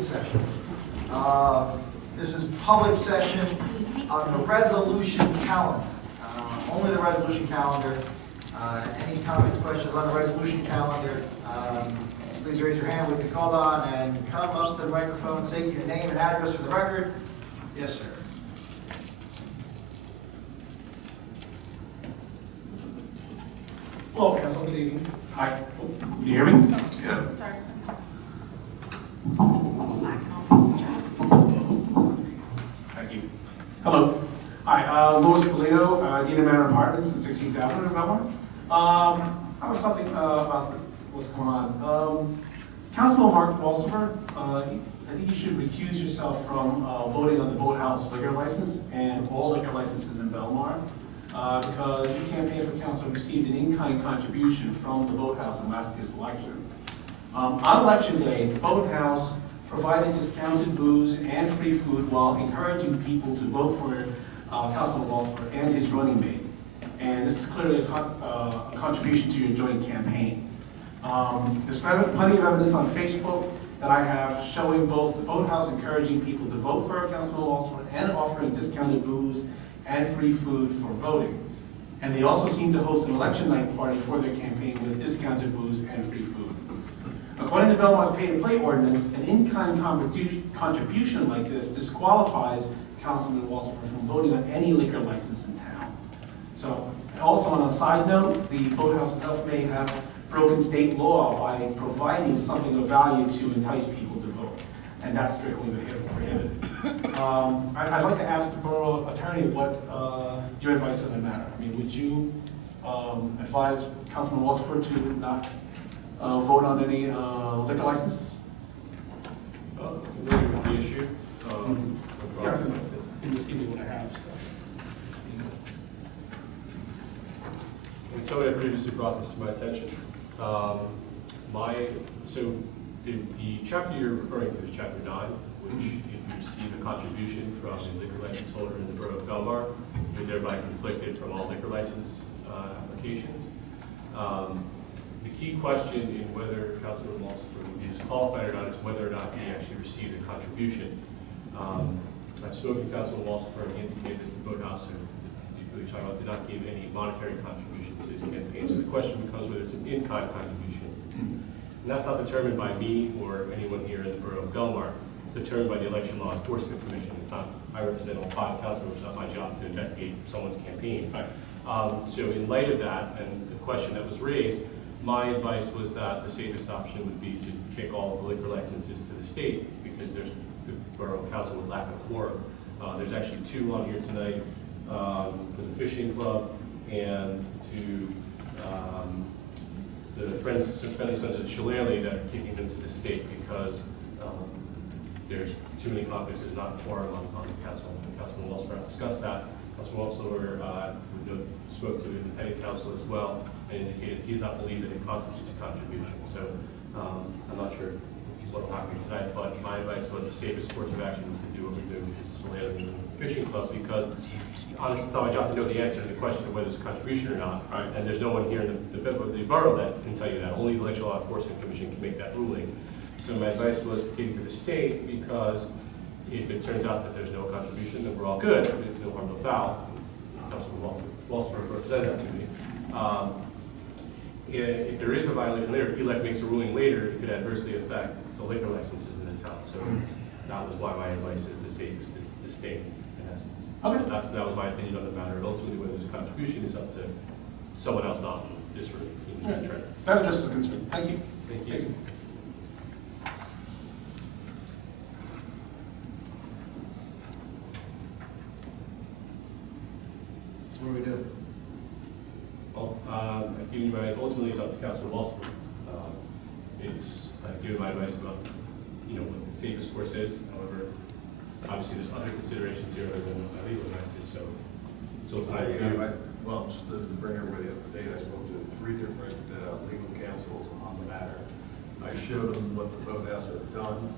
open session. This is public session on the resolution calendar. Only the resolution calendar. Any comments, questions on the resolution calendar, please raise your hand. We'll be called on and come up to the microphone, state your name and address for the record. Yes, sir. Hello, Council. Good evening. Hi. Can you hear me? Yeah. Sorry. Slacking on the chat. Thank you. Hello. Hi, Louis Polito, Dean of Manor Apartments, 16th Avenue in Belmar. I was something about what's going on. Councilman Mark Walsifer, I think you should recuse yourself from voting on the Boathouse liquor license and all liquor licenses in Belmar, because you campaign for council received an in-kind contribution from the Boathouse in last year's election. On election day, the Boathouse provided discounted booze and free food while encouraging people to vote for Councilman Walsifer and his running mate. And this is clearly a contribution to your joint campaign. There's plenty of evidence on Facebook that I have showing both the Boathouse encouraging people to vote for Councilman Walsifer and offering discounted booze and free food for voting. And they also seem to host an election night party for their campaign with discounted booze and free food. According to Belmar's pay-to-play ordinance, an in-kind contribution like this disqualifies Councilman Walsifer from voting on any liquor license in town. So, also on a side note, the Boathouse itself may have broken state law by providing something of value to entice people to vote, and that's strictly prohibited. I'd like to ask the borough attorney what your advice on the matter. I mean, would you advise Councilman Walsifer to not vote on any liquor licenses? The issue. Yes, and just give me what I have. When somebody previously brought this to my attention, the chapter you're referring to is chapter 9, which if you receive a contribution from a liquor license holder in the borough of Belmar, you're thereby conflicted from all liquor license applications. The key question in whether Councilman Walsifer would be disqualified or not is whether or not he actually received a contribution. I've spoken to Councilman Walsifer and he indicated that the Boathouse, who we talked about, did not give any monetary contribution to his campaign. So the question becomes whether it's an in-kind contribution. And that's not determined by me or anyone here in the borough of Belmar. It's determined by the Election Law Enforcement Commission. It's not, I represent all 5 councilors, it's not my job to investigate someone's campaign. Right. So in light of that and the question that was raised, my advice was that the safest option would be to kick all of the liquor licenses to the state, because the borough council would lack a quorum. There's actually 2 on here tonight for the fishing club and to the Friendly Sons of Shillelagh that are kicking them to the state because there's too many conflicts. There's not a quorum on the council. Councilman Walsifer discussed that. Councilman Walsifer spoke to the independent council as well and indicated he does not believe that it constitutes a contribution. So I'm not sure what will happen tonight, but my advice was the safest course of action was to do what we're doing, which is Shillelagh Fishing Club, because honestly, it's not my job to know the answer to the question of whether it's a contribution or not. Right. And there's no one here in the borough that can tell you that. Only the Election Law Enforcement Commission can make that ruling. So my advice was to take it to the state, because if it turns out that there's no contribution, then we're all good. There's no harm, no foul. Councilman Walsifer represented that to me. If there is a violation later, if ELEC makes a ruling later, it could adversely affect the liquor licenses in the town. So that was why my advice is the safest is the state. Okay. That was my opinion on the matter. And ultimately, whether there's a contribution is up to someone else, not this room. That addresses the concern. Thank you. Thank you. Thank you. So what do we do? Well, I've given you my, ultimately it's up to Councilman Walsifer. I've given my advice about, what the safest course is. However, obviously there's other considerations here other than what my legal advice is. So well, just to bring everybody up to date, I spoke to 3 different legal counsels on the matter. I showed them what the Boathouse had done,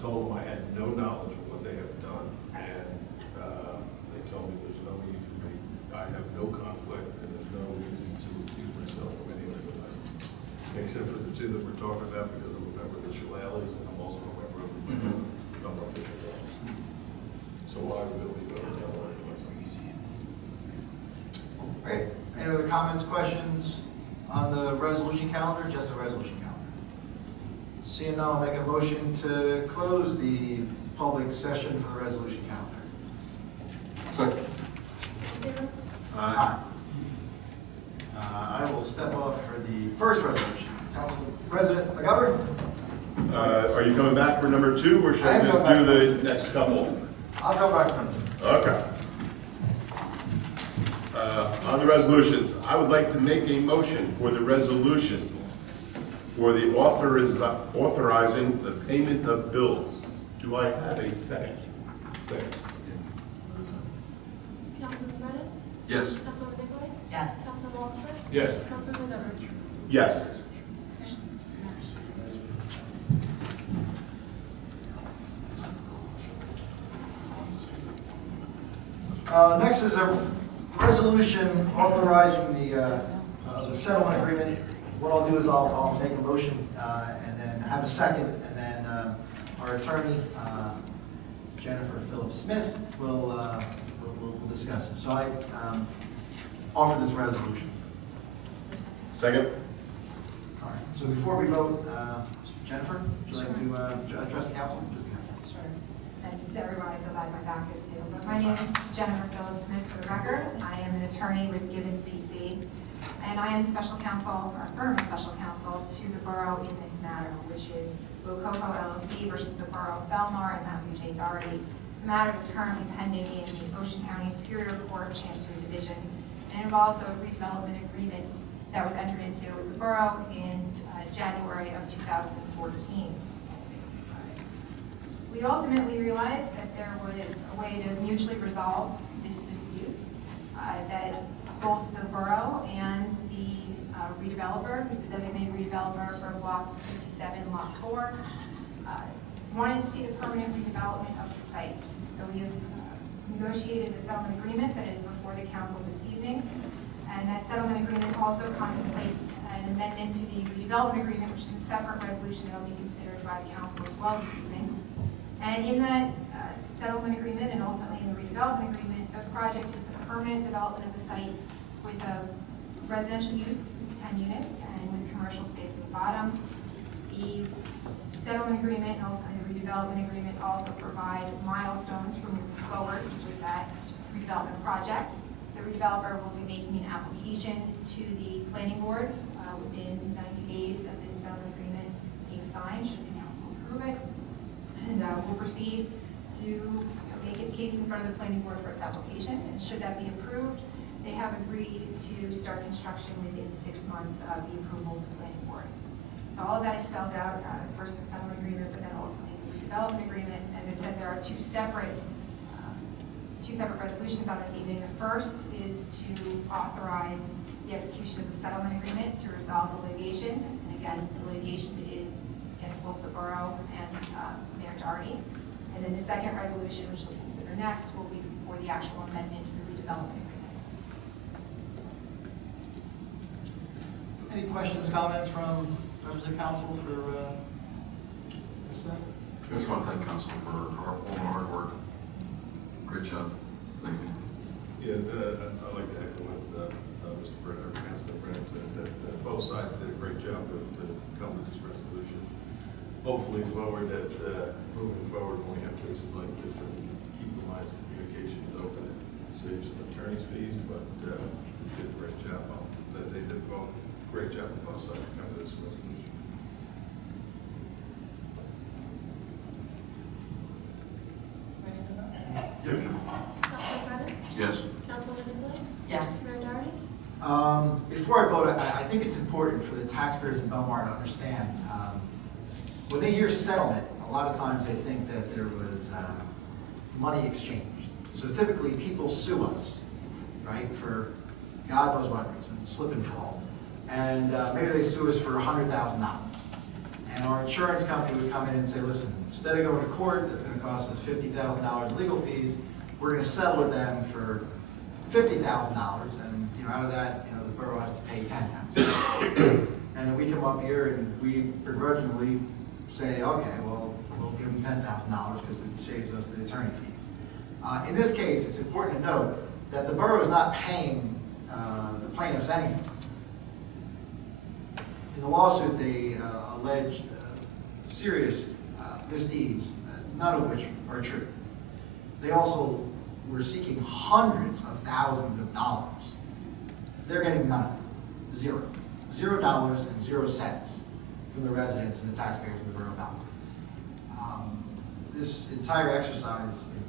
told them I had no knowledge of what they have done, and they told me there's no need for me. I have no conflict, and there's no reason to accuse myself from any liquor license, except for the 2 that we're talking about, because I'm a member of the Shillelaghs, and I'm also a member of comments, questions on the resolution calendar? Just the resolution calendar. Seeing none, I'll make a motion to close the public session for the resolution calendar. In favor? Aye. I will step off for the first resolution. Council President McGovern? Are you coming back for number 2, or should I I'm just coming do the next couple? I'll go back for you. Okay. On the resolutions, I would like to make a motion for the resolution for the authorizing the payment of bills. Do I have a second? Second. Councilman Brennan? Yes. Councilman Nicolay? Yes. Councilman Walsifer? Yes. Councilman McGovern? Yes. Next is a resolution authorizing the settlement agreement. What I'll do is I'll make a motion and then have a second, and then our attorney, Jennifer Phillips Smith, will discuss it. So I offer this resolution. Second? All right, so before we vote, Jennifer, would you like to address the council? Sure. And to everyone, I feel bad my back is too. But my name is Jennifer Phillips Smith for the record. I am an attorney with Gibbons PC. And I am special counsel, or firm of special counsel, to the borough in this matter, which is Lococo LLC versus the borough of Belmar and Matthew J. Doherty. It's a matter that's currently pending in the Ocean County Superior Court Chancery Division. And it involves a redevelopment agreement that was entered into with the borough in January of 2014. We ultimately realized that there was a way to mutually resolve this dispute, that both the borough and the redeveloper, who's the designated redeveloper for Block 57, Lot 4, wanted to see the permanent redevelopment of the site. So we have negotiated a settlement agreement that is before the council this evening. And that settlement agreement also contemplates an amendment to the redevelopment agreement, which is a separate resolution that will be considered by the council as well this evening. And in that settlement agreement and ultimately in the redevelopment agreement, the project is the permanent development of the site with a residential use, 10 units, and with commercial space at the bottom. The settlement agreement and ultimately the redevelopment agreement also provide milestones for moving forward with that redevelopment project. The redeveloper will be making an application to the planning board within 90 days of this settlement agreement being signed, should the council approve it. And will proceed to make its case in front of the planning board for its application. And should that be approved, they have agreed to start construction within 6 months of the approval of the planning board. So all of that is spelled out, first in the settlement agreement, but then ultimately in the development agreement. As I said, there are two separate resolutions on this evening. The first is to authorize the execution of the settlement agreement to resolve the litigation. And again, the litigation is against both the borough and Mayor Doherty. And then the second resolution, which we'll consider next, will be for the actual amendment to the redevelopment agreement. Any questions, comments from members of the council for Ms. Smith? I just want to thank council for all the hard work. Great job. Thank you. Yeah, I'd like to echo what Mr. Brennan, Councilor Brennan said, that both sides did a great job to come to this resolution. Hopefully moving forward, when we have cases like this, that we can keep the lines of communications open and save some attorney's fees, but they did a great job on that. They did both great job on both sides to come to this resolution. Councilman Brennan? Yes. Councilman Nicolay? Yes. Mayor Doherty? Before I vote, I think it's important for the taxpayers in Belmar to understand, when they hear settlement, a lot of times they think that there was money exchanged. So typically, people sue us, right, for God knows what reason, slip and fall. And maybe they sue us for $100,000. And our insurance company would come in and say, listen, instead of going to court, that's going to cost us $50,000 in legal fees, we're going to settle with them for $50,000, and out of that, the borough has to pay $10,000. And then we come up here and we begrudgingly say, okay, well, we'll give them $10,000 because it saves us the attorney fees. In this case, it's important to note that the borough is not paying the plaintiffs anything. In the lawsuit, they alleged serious misdeeds, none of which are true. They also were seeking hundreds of thousands of dollars. They're getting none of it, zero. $0 and 0 cents from the residents and the taxpayers of the borough of Belmar. This entire exercise, in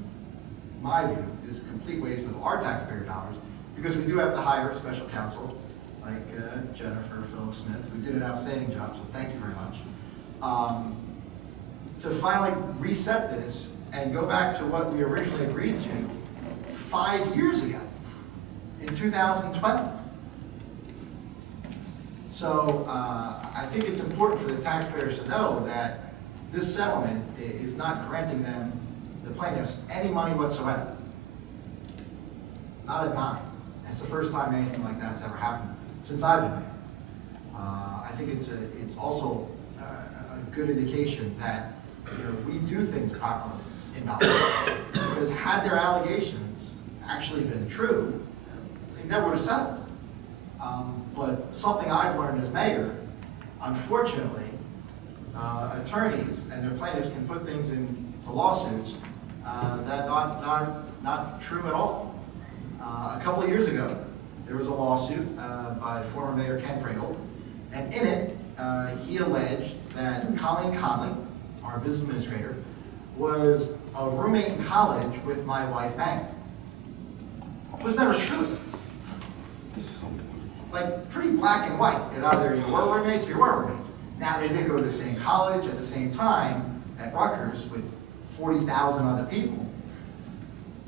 my view, is a complete waste of our taxpayer dollars, because we do have to hire a special counsel like Jennifer Phillips Smith, who did an outstanding job, so thank you very much. To finally reset this and go back to what we originally agreed to 5 years ago, in 2012. So I think it's important for the taxpayers to know that this settlement is not granting them, the plaintiffs, any money whatsoever. Not a dime. It's the first time anything like that's ever happened since I've been there. I think it's also a good indication that we do things properly in Belmar. Because had their allegations actually been true, they never would have settled. But something I've learned as mayor, unfortunately, attorneys and their plaintiffs can put things into lawsuits that are not true at all. A couple of years ago, there was a lawsuit by former Mayor Ken Pringle, and in it, he alleged that Colleen Conley, our business administrator, was a roommate in college with my wife Maggie. It was never true. Like, pretty black and white. Either you were roommates or you weren't roommates. Now, they did go to the same college at the same time at Rutgers with 40,000 other people.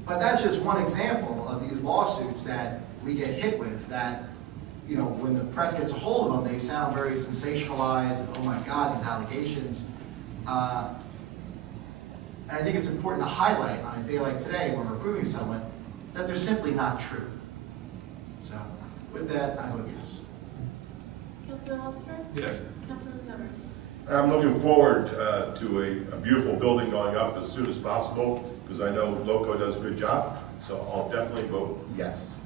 But that's just one example of these lawsuits that we get hit with that, when the press gets a hold of them, they sound very sensationalized. Oh my God, these allegations. And I think it's important to highlight on a day like today, when we're approving settlement, that they're simply not true. So, with that, I vote yes. Councilman Lucifer? Yes. Councilman Montgomery? I'm looking forward to a beautiful building going up as soon as possible, because I know Loco does a good job, so I'll definitely vote yes.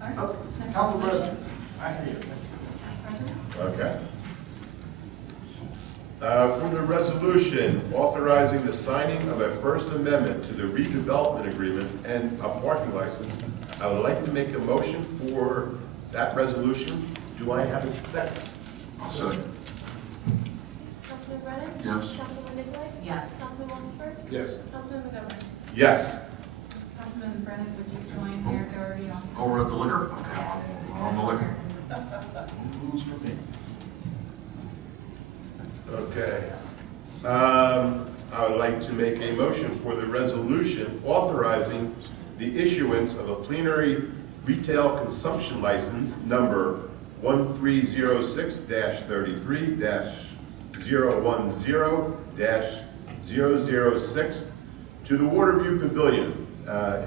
All right. Oh, Next Council resolution. President. I hear you. Vice President? Okay. For the resolution authorizing the signing of a First Amendment to the redevelopment agreement and a parking license, I would like to make a motion for that resolution. Do I have a second? I'll second. Councilman Brennan? Yes. Councilman Nicolay? Yes. Councilman Lucifer? Yes. Councilman Montgomery? Yes. Councilman Brennan, would you join Mayor Doherty on? Oh, we're at the liquor? Okay, Yes. on the liquor. Who's for me? Okay. I would like to make a motion for the resolution authorizing the issuance of a plenary retail consumption license number 1306-33-010-006 to the Waterview Pavilion,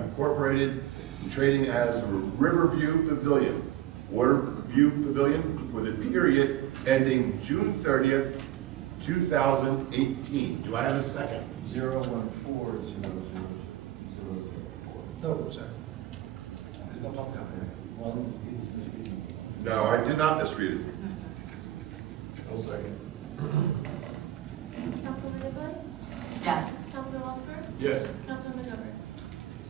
Incorporated, trading as Riverview Pavilion, Waterview Pavilion, for the period ending June 30th, 2018. Do I have a second? 014000004. No, sir. There's no public comment. One, No, I did not misread it. No, sir. I'll second. Councilman Nicolay? Yes. Councilman Lucifer? Yes. Councilman Montgomery?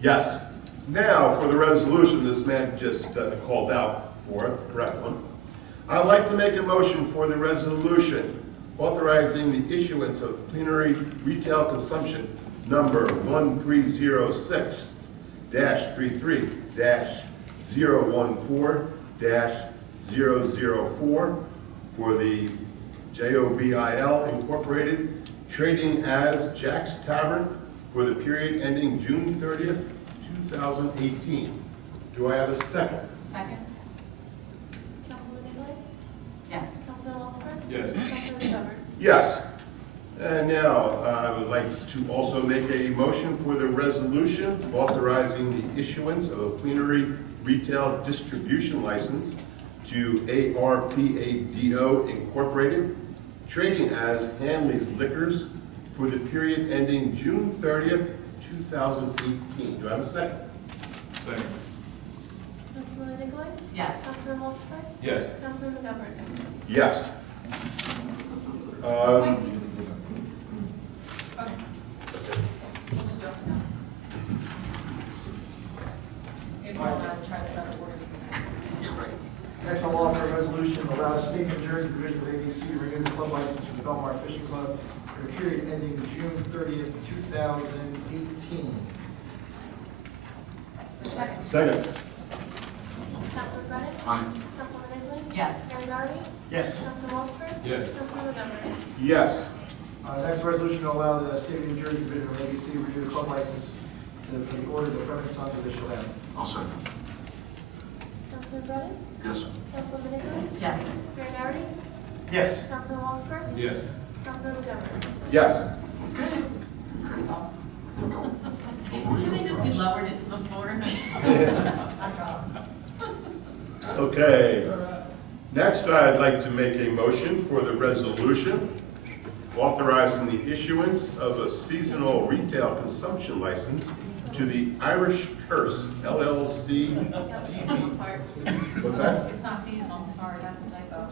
Yes. Now, for the resolution this man just called out for, the correct one. I'd like to make a motion for the resolution authorizing the issuance of plenary retail consumption number 1306-33-014-004 for the JOBIL Incorporated, trading as Jack's Tavern for the period ending June 30th, 2018. Do I have a second? Second? Councilman Nicolay? Yes. Councilman Lucifer? Yes. Councilman Montgomery? Yes. And now, I would like to also make a motion for the resolution authorizing the issuance of a plenary retail distribution license to ARPADO Incorporated, trading as Hanley's Liquors for the period ending June 30th, 2018. Do I have a second? Second. Councilwoman Nicolay? Yes. Councilman Holzberg? Yes. Councilman McGovern? Yes. We'll just do it now. If we're allowed to try the better order consent. Next, I'll offer a resolution to allow the State of New Jersey Division of ABC to renew the club license for the Belmar Fishing Club for a period ending June 30th, 2018. Is there a second? Second. Councilman Brennan? Aye. Councilwoman Nicolay? Yes. Mayor Doherty? Yes. Councilman Holzberg? Yes. Councilman McGovern? Yes. Next, resolution to allow the State of New Jersey Division of ABC to renew the club license for the Order of the Friendly Sons of the Shalem. I'll second. Councilman Brennan? Yes. Councilwoman Nicolay? Yes. Mayor Doherty? Yes. Councilman Holzberg? Yes. Councilman McGovern? Yes. Can they just be lowered into the floor? I promise. Okay. Next, I'd like to make a motion for the resolution authorizing the issuance of a seasonal retail consumption license to the Irish Curse LLC. Yep, the seasonal part. What's that? It's not seasonal, sorry, that's a typo.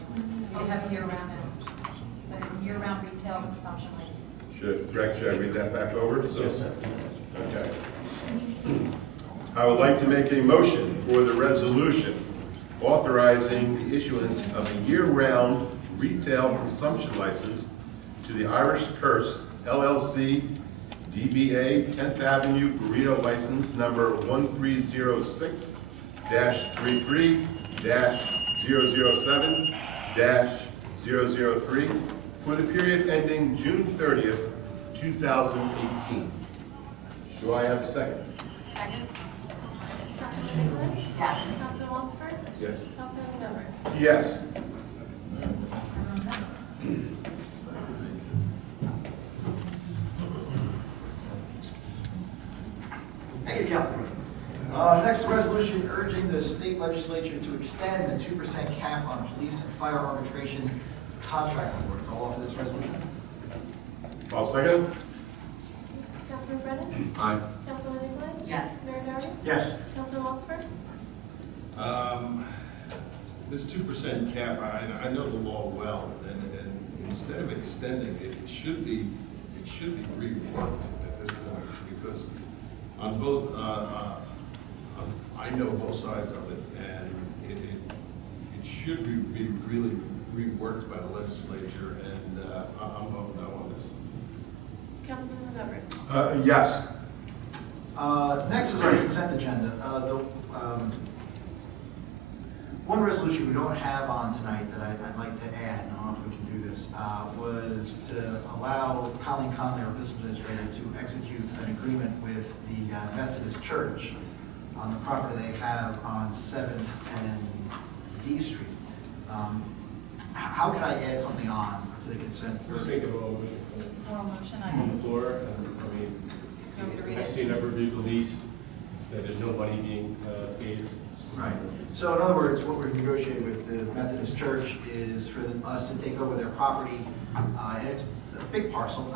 They have a year-round now. That is a year-round retail consumption license. Greg, should I read that back over? Yes, sir. Okay. I would like to make a motion for the resolution authorizing the issuance of a year-round retail consumption license to the Irish Curse LLC DBA 10th Avenue Burrito License Number 1306-33-007-003 for the period ending June 30th, 2018. Do I have a second? Second? Councilwoman Nicolay? Yes. Councilman Holzberg? Yes. Councilman McGovern? Yes. Thank you, Councilman. Next, a resolution urging the state legislature to extend the 2% cap on police and fire arbitration contract awards. I'll offer this resolution. I'll second. Councilman Brennan? Aye. Councilwoman Nicolay? Yes. Mayor Doherty? Yes. Councilman Holzberg? This 2% cap, I know the law well, and instead of extending it, it should be reworked at this point, because on both, I know both sides of it, and it should be really reworked by the legislature, and I'm voting no on this. Councilman McGovern? Yes. Next is our consent agenda. One resolution we don't have on tonight that I'd like to add, and I don't know if we can do this, was to allow Colleen Conley, our business administrator, to execute an agreement with the Methodist Church on the property they have on 7th and D Street. How can I add something on to the consent? First, make a motion Oral motion, I on the can, floor, and I mean, you want me to read I it? see a number of legal lease, that there's no money being paid. Right. So in other words, what we've negotiated with the Methodist Church is for us to take over their property, and it's a big parcel.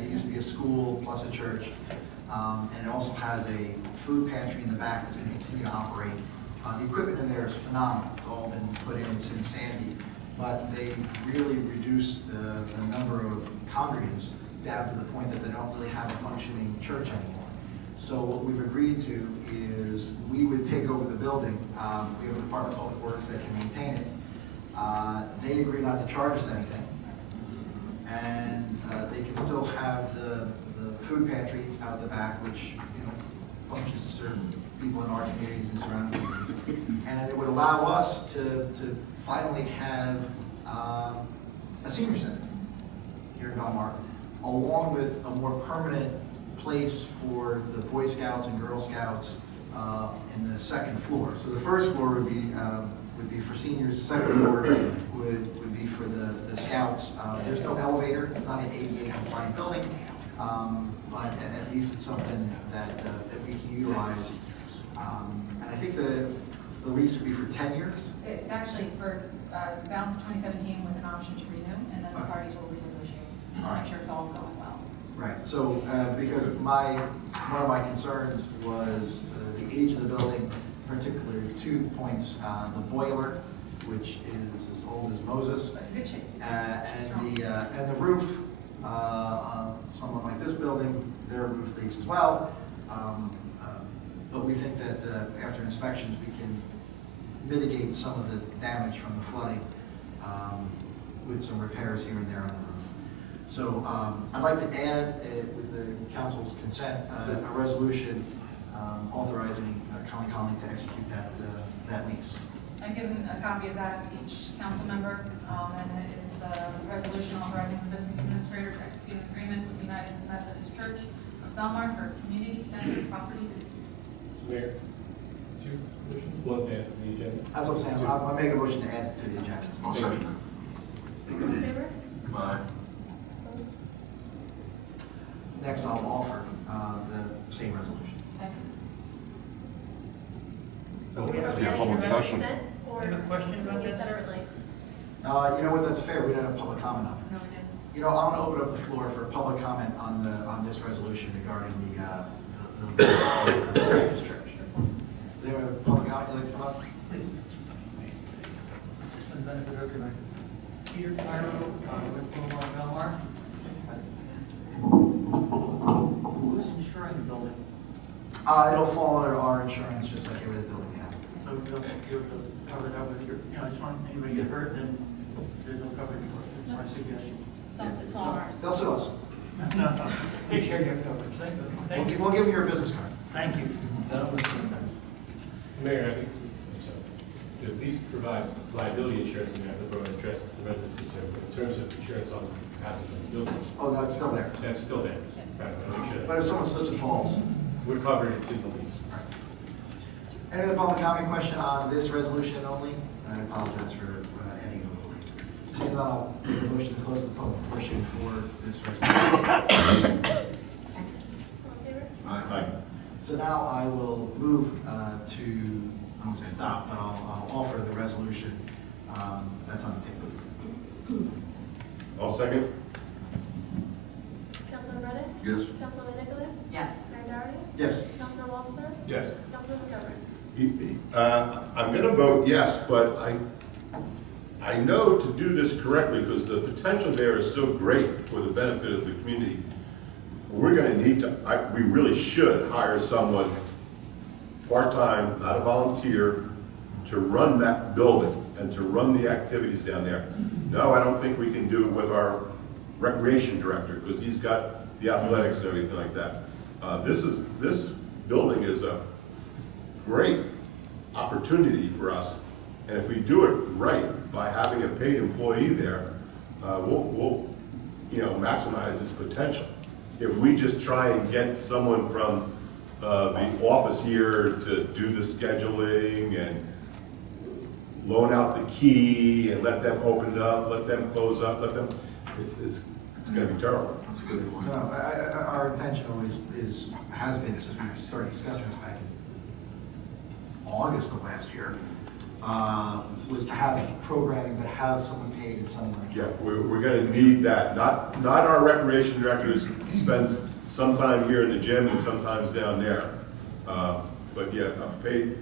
It used to be a school plus a church, and it also has a food pantry in the back that's going to continue to operate. The equipment in there is phenomenal. It's all been put in since Sandy, but they really reduced the number of congregants down to the point that they don't really have a functioning church anymore. So what we've agreed to is we would take over the building. We have a Department of Public Works that can maintain it. They agree not to charge us anything. And they can still have the food pantry out the back, which, you know, functions to serve people in our communities and surrounding communities. And it would allow us to finally have a senior center here in Belmar, along with a more permanent place for the Boy Scouts and Girl Scouts in the second floor. So the first floor would be for seniors. The second floor would be for the Scouts. There's no elevator. It's not an ADA compliant building, but at least it's something that we can utilize. And I think the lease would be for 10 years. It's actually for balance of 2017 with an option to renew, and then the Okay. parties will renegotiate, just to make sure it's all going well. Right, so, because one of my concerns was the age of the building, particularly 2 points. The boiler, which is as old as Moses, Good shape. and the roof, on someone like this building, their roof leaks as well. But we think that after inspections, we can mitigate some of the damage from the flooding with some repairs here and there on the roof. So I'd like to add, with the council's consent, a resolution authorizing Colleen Conley to execute that lease. I've given a copy of that to each council member, and it is a resolution authorizing the business administrator to execute an agreement with the United Methodist Church of Belmar for community center property lease. Mayor, two motions, one to add to the agenda. As I'm saying, I'm making a motion to add it to the agenda. I'll second All in favor? that. Aye. Opposed? Next, I'll offer the same resolution. Second. Are we Yeah, adding public the session. consent, or Any question about we this? separately? You know what, that's fair, we don't have public comment on it. No, we didn't. You know, I'm gonna open up the floor for public comment on this resolution regarding the Methodist church. Does anyone have public comment you'd like to come up? Just for the benefit of everybody. Peter Cairo, with Belmar. Who's insuring the building? It'll fall under our insurance, just like every other building we have. So you'll cover that with your, I just want anybody get hurt, then there's no coverage for it. That's my suggestion. It's all ours. They'll sue us. No, take care of your coverage. Thank you. We'll give you your business card. Thank you. Mayor, I think, at least provides liability insurance in there, the borough addressed the residents' concern, but in terms of insurance on behalf of the building, Oh, that's still there. that's still there. Make sure But if someone slips and falls. we're covered, it's in the lease. Any other public comment question on this resolution only? I apologize for adding a little late. Seeing that, I'll make a motion to close the public portion for this resolution. All in favor? Aye. So now I will move to, I won't say adopt, but I'll offer the resolution that's on the table. I'll second. Councilman Brennan? Yes. Councilman Nicolay? Yes. Mayor Doherty? Yes. Councilman Walter? Yes. Councilman McGovern? I'm gonna vote yes, but I know to do this correctly, because the potential there is so great for the benefit of the community. We're gonna need to, we really should hire someone part-time, not a volunteer, to run that building and to run the activities down there. No, I don't think we can do it with our recreation director, because he's got the athletics and everything like that. This building is a great opportunity for us, and if we do it right by having a paid employee there, we'll maximize its potential. If we just try and get someone from the office here to do the scheduling and loan out the key and let them open it up, let them close up, it's gonna be terrible. That's a good point. No, our intention always has been, since we started discussing this back in August of last year, was to have programming, but have someone paid and someone. Yeah, we're gonna need that, not our recreation director who spends some time here in the gym and sometimes down there. But yeah, a paid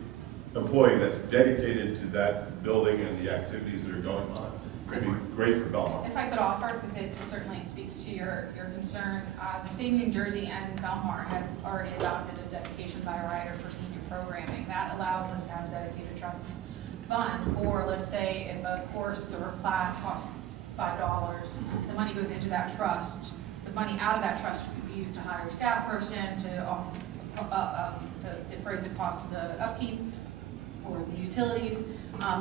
employee that's dedicated to that building and the activities that are going on. It'd be great for Belmar. If I could offer, because it certainly speaks to your concern, the state of New Jersey and Belmar have already adopted a dedication by a rider for senior programming. That allows us to have a dedicated trust fund for, let's say, if a course or a class costs $5, the money goes into that trust. The money out of that trust would be used to hire a staff person, to defray the cost of the upkeep or the utilities.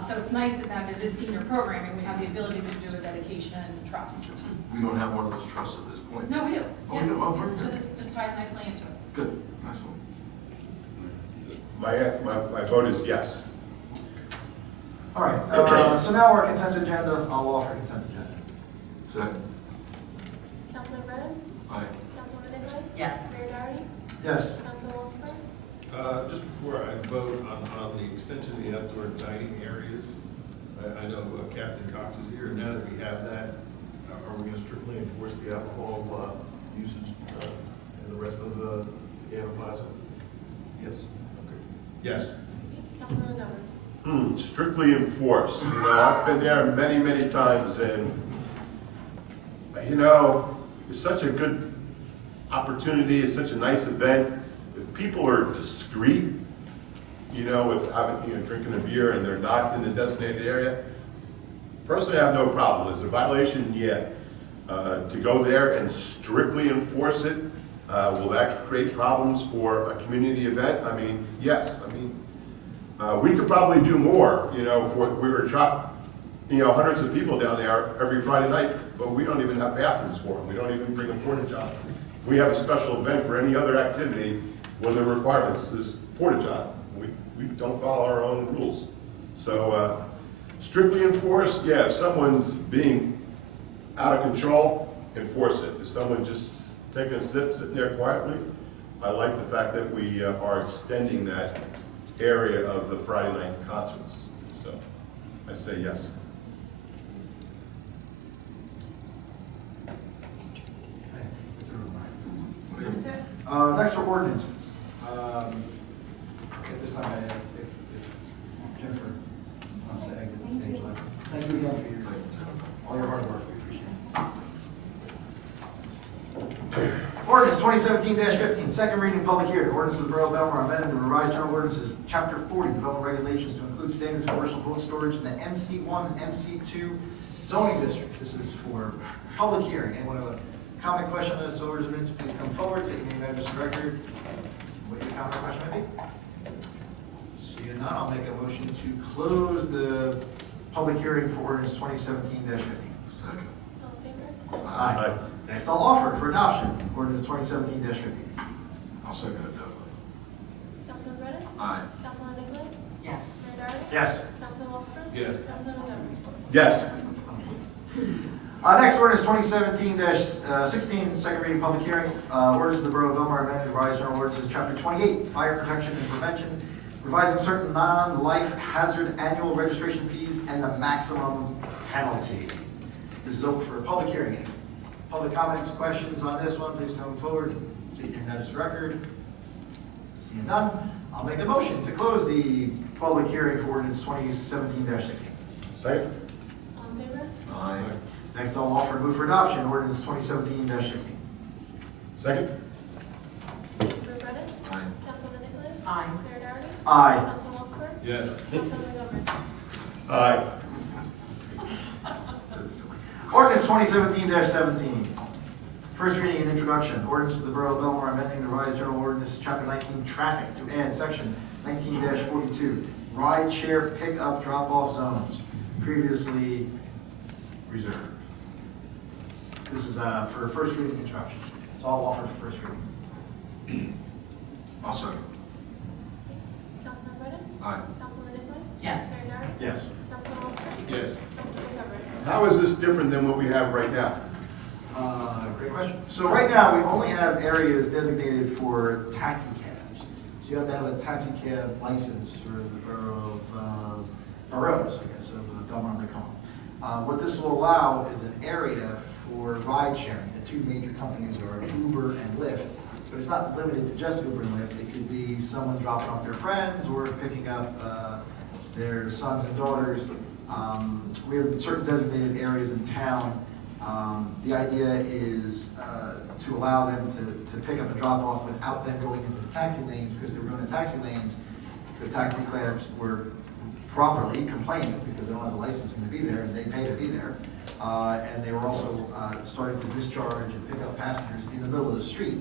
So it's nice that it is senior programming, we have the ability to do a dedication and trust. We don't have one of those trusts at this point. No, we do. Oh, Yeah. we do? Oh, perfect. So this just ties nicely into it. Good, nice one. My vote is yes. All right, so now our consent agenda, I'll offer consent agenda. Second. Councilman Brennan? Aye. Councilman Nicolay? Yes. Mayor Doherty? Yes. Councilman Walter? Just before I vote on the extension of the outdoor dining areas, I know Captain Cox is here. Now that we have that, are we gonna strictly enforce the alcohol usage in the rest of the Gala Plaza? Yes. Okay. Yes. Councilman Councilman Montgomery. Strictly enforced. You know, I've been there many, many times, and, you know, it's such a good opportunity, it's such a nice event. If people are discreet, you know, with having, drinking a beer and they're not in the designated area, personally, I have no problem. Is it a violation? Yeah. To go there and strictly enforce it, will that create problems for a community event? I mean, yes. I mean, we could probably do more, we were truck, hundreds of people down there every Friday night, but we don't even have bathrooms for them. We don't even bring a porta john. If we have a special event for any other activity, one of the requirements is porta john. We don't follow our own rules. So, strictly enforced, yeah, if someone's being out of control, enforce it. If someone just taking a sip, sitting there quietly, I like the fact that we are extending that area of the Friday night concerts. So, I say yes. Next are ordinances. At this time, if Jennifer wants to exit the stage left. Thank you again for all your hard work. We appreciate it. Ordinance 2017-15, second reading, public hearing. Ordinance of the Borough of Belmar amending the revised general ordinances, Chapter 40, development regulations to include standards of commercial boat storage in the MC1 and MC2 zoning districts. This is for public hearing. Anyone have a comment, question on this ordinance, please come forward, say your name and address for record. What your comment, question might be. Seeing none, I'll make a motion to close the public hearing for ordinance 2017-15. Second. All in favor? Aye. Next, I'll offer for adoption, ordinance 2017-15. I'll second it, definitely. Councilman Brennan? Aye. Councilman Nicolay? Yes. Mayor Darrell? Yes. Councilman Walker? Yes. Councilman Montgomery? Yes. Next ordinance 2017-16, second reading, public hearing. Ordinance of the Borough of Belmar amending revised general ordinances, Chapter 28, fire protection and prevention, revising certain non-life hazard annual registration fees and the maximum penalty. This is open for a public hearing. Any public comments, questions on this one, please come forward. See your name, address, record. Seeing none, I'll make a motion to close the public hearing for ordinance 2017-16. Second. All in favor? Aye. Next, I'll offer to move for adoption, ordinance 2017-16. Second. Councilman Brennan? Aye. Councilman Nicolay? Aye. Mayor Darrell? Aye. Councilman Walker? Yes. Councilman Montgomery? Aye. Ordinance 2017-17. First reading and introduction. Ordinance of the Borough of Belmar amending the revised general ordinance, Chapter 19, traffic, to add Section 19-42, ride share pickup drop-off zones, previously reserved. This is for first reading and introduction. It's all offered for first reading. I'll second. Councilman Brennan? Aye. Councilman Nicolay? Yes. Mayor Darrell? Yes. Councilman Walker? Yes. Councilman Montgomery? How is this different than what we have right now? Great question. So right now, we only have areas designated for taxi cabs. So you have to have a taxi cab license for the borough of, boroughs, I guess, of Belmar and Lake Como. What this will allow is an area for ride sharing. The two major companies are Uber and Lyft, but it's not limited to just Uber and Lyft. It could be someone dropping off their friends or picking up their sons and daughters. We have certain designated areas in town. The idea is to allow them to pick up and drop off without them going into the taxi lanes, because they were in the taxi lanes, the taxi cabs were properly complaining because they don't have the licensing to be there and they pay to be there. And they were also starting to discharge and pick up passengers in the middle of the street,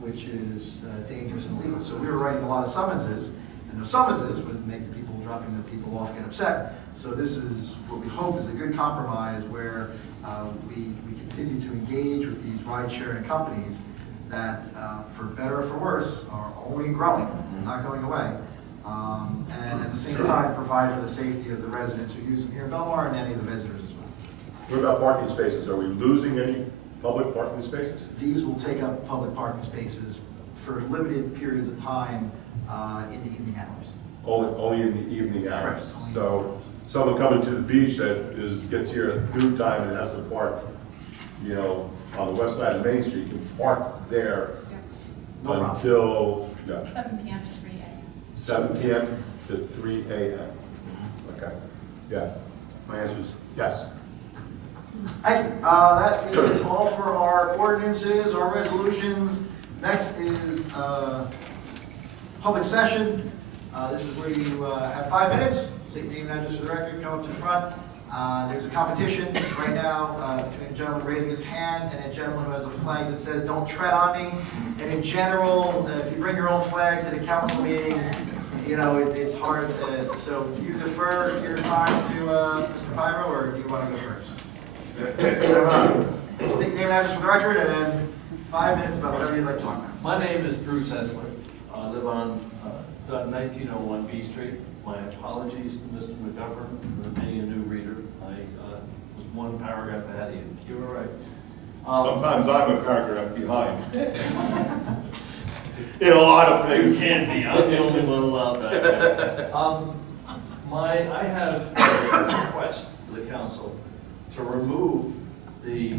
which is dangerous and illegal. So we were writing a lot of summonses, and those summonses would make the people dropping the people off get upset. So this is what we hope is a good compromise where we continue to engage with these ride-sharing companies that, for better or for worse, are only growing, they're not going away. And at the same time, provide for the safety of the residents who use them here in Belmar and any of the visitors as well. What about parking spaces? Are we losing any public parking spaces? These will take up public parking spaces for limited periods of time in the evening hours. Only in the evening hours. Correct. So someone coming to the beach that gets here at noon time and has to park, on the west side of Main Street, can park there No problem. until, 7 PM to 3 AM. 7 PM. to 3 a.m. Okay, yeah, my answer is yes. Thank you. That is all for our ordinances, our resolutions. Next is public session. This is where you have 5 minutes. State your name and address for the record. Come up to the front. There's a competition right now between a gentleman raising his hand and a gentleman who has a flag that says, "Don't tread on me." And in general, if you bring your own flag to the council meeting, you know, it's hard to, so do you defer your time to Mr. Pyro, or do you want to go first? State your name and address for the record, and then 5 minutes about whatever you'd like to talk about. My name is Bruce Esler. I live on 1901 B Street. My apologies to Mr. McGovern for being a new reader. I was one paragraph ahead of you. You were right. Sometimes I'm a paragraph behind. In a lot of You things. can't be. I'm the only one allowed that. I have a request to the council to remove the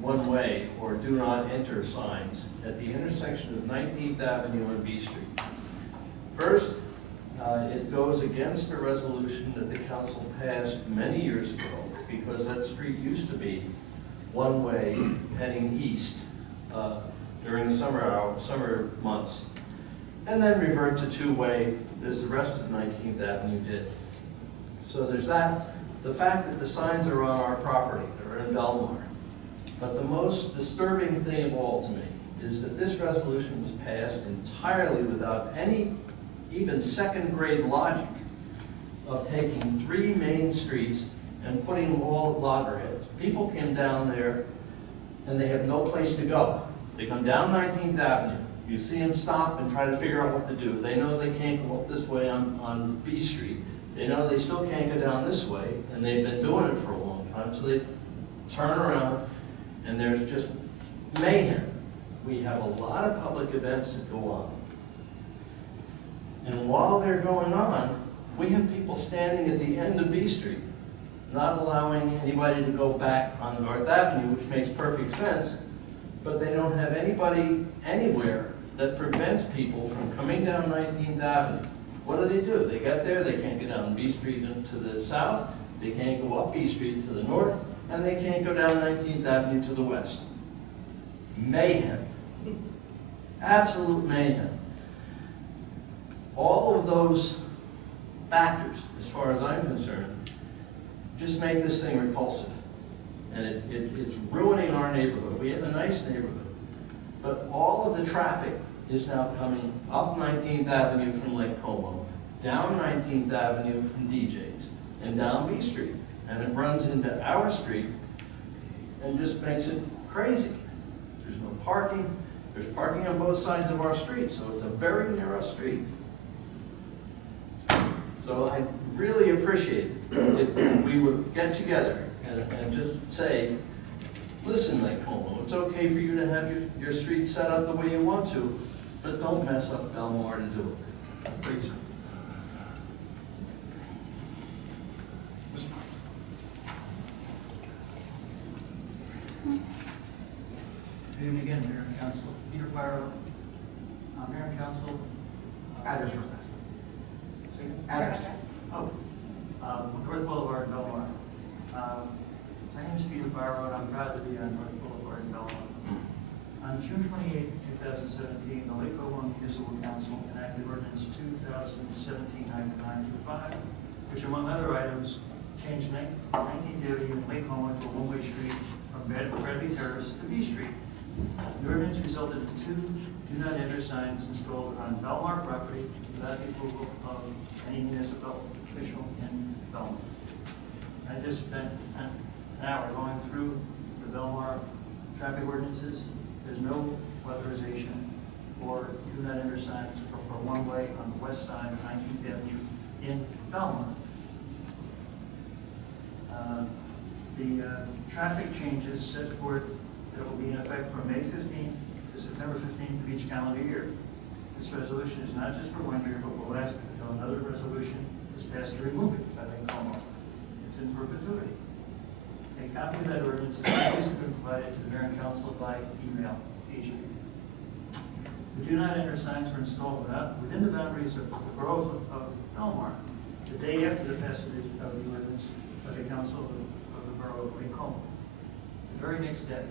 one-way or do not enter signs at the intersection of 19th Avenue and B Street. First, it goes against a resolution that the council passed many years ago, because that street used to be one-way heading east during the summer months, and then revert to two-way as the rest of 19th Avenue did. So there's that. The fact that the signs are on our property, they're in Belmar. But the most disturbing thing of all to me is that this resolution was passed entirely without any even second-grade logic of taking 3 main streets and putting them all at loggerheads. People came down there and they have no place to go. They come down 19th Avenue. You see them stop and try to figure out what to do. They know they can't go up this way on B Street. They know they still can't go down this way, and they've been doing it for a long time, so they turn around, and there's just mayhem. We have a lot of public events that go on. And while they're going on, we have people standing at the end of B Street, not allowing anybody to go back on North Avenue, which makes perfect sense, but they don't have anybody anywhere that prevents people from coming down 19th Avenue. What do? They get there, they can't go down B Street to the south, they can't go up B Street to the north, and they can't go down 19th Avenue to the west. Mayhem. Absolute mayhem. All of those factors, as far as I'm concerned, just make this thing repulsive. And it's ruining our neighborhood. We have a nice neighborhood. But all of the traffic is now coming up 19th Avenue from Lake Como, down 19th Avenue from DJ's, and down B Street. And it runs into our street and just makes it crazy. There's no parking. There's parking on both sides of our street, so it's a very narrow street. So I really appreciate it if we would get together and just say, listen, Lake Como, it's okay for you to have your street set up the way you want to, but don't mess up Belmar to do it. Please. Good evening again, Mayor and Council. Peter Pyro, Mayor and Council. Address real fast. Second. Address. Oh, North Boulevard in Belmar. My name is Peter Pyro, and I'm proud to be on North Boulevard in Belmar. On June 28, 2017, the Lake Como Municipal Council enacted ordinance 2017-925, which, among other items, changed 19th Avenue in Lake Como to a one-way street from Bradley Terrace to B Street. The ordinance resulted in 2 do not enter signs installed on Belmar property without the approval of any municipal official in Belmar. I just spent an hour going through the Belmar traffic ordinances. There's no authorization for do not enter signs for one-way on the west side of 19th Avenue in Belmar. The traffic changes set forth that will be in effect from May 15th to September 15th of each calendar year. This resolution is not just for 1 year, but will last until another resolution is passed to remove it by Lake Como. It's in perpetuity. A copy of that ordinance has previously been provided to the Mayor and Council by email each of you. The do not enter signs were installed within the boundaries of the borough of Belmar the day after the passage of the ordinance by the council of the borough of Lake Como. The very next day,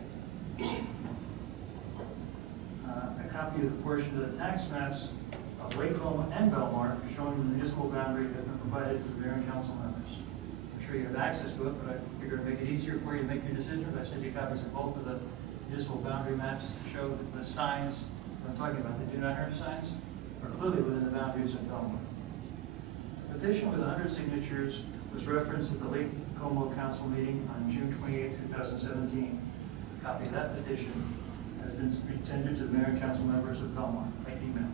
a copy of the portion of the tax maps of Lake Como and Belmar showing the municipal boundary has been provided to the mayor and council members. I'm sure you have access to it, but I figured to make it easier for you to make your decisions. I sent you copies of both of the municipal boundary maps to show that the signs I'm talking about, the do not enter signs, are clearly within the boundaries of Belmar. A petition with 100 signatures was referenced at the Lake Como Council meeting on June 28, 2017. A copy of that petition has been tendered to the mayor and council members of Belmar by email.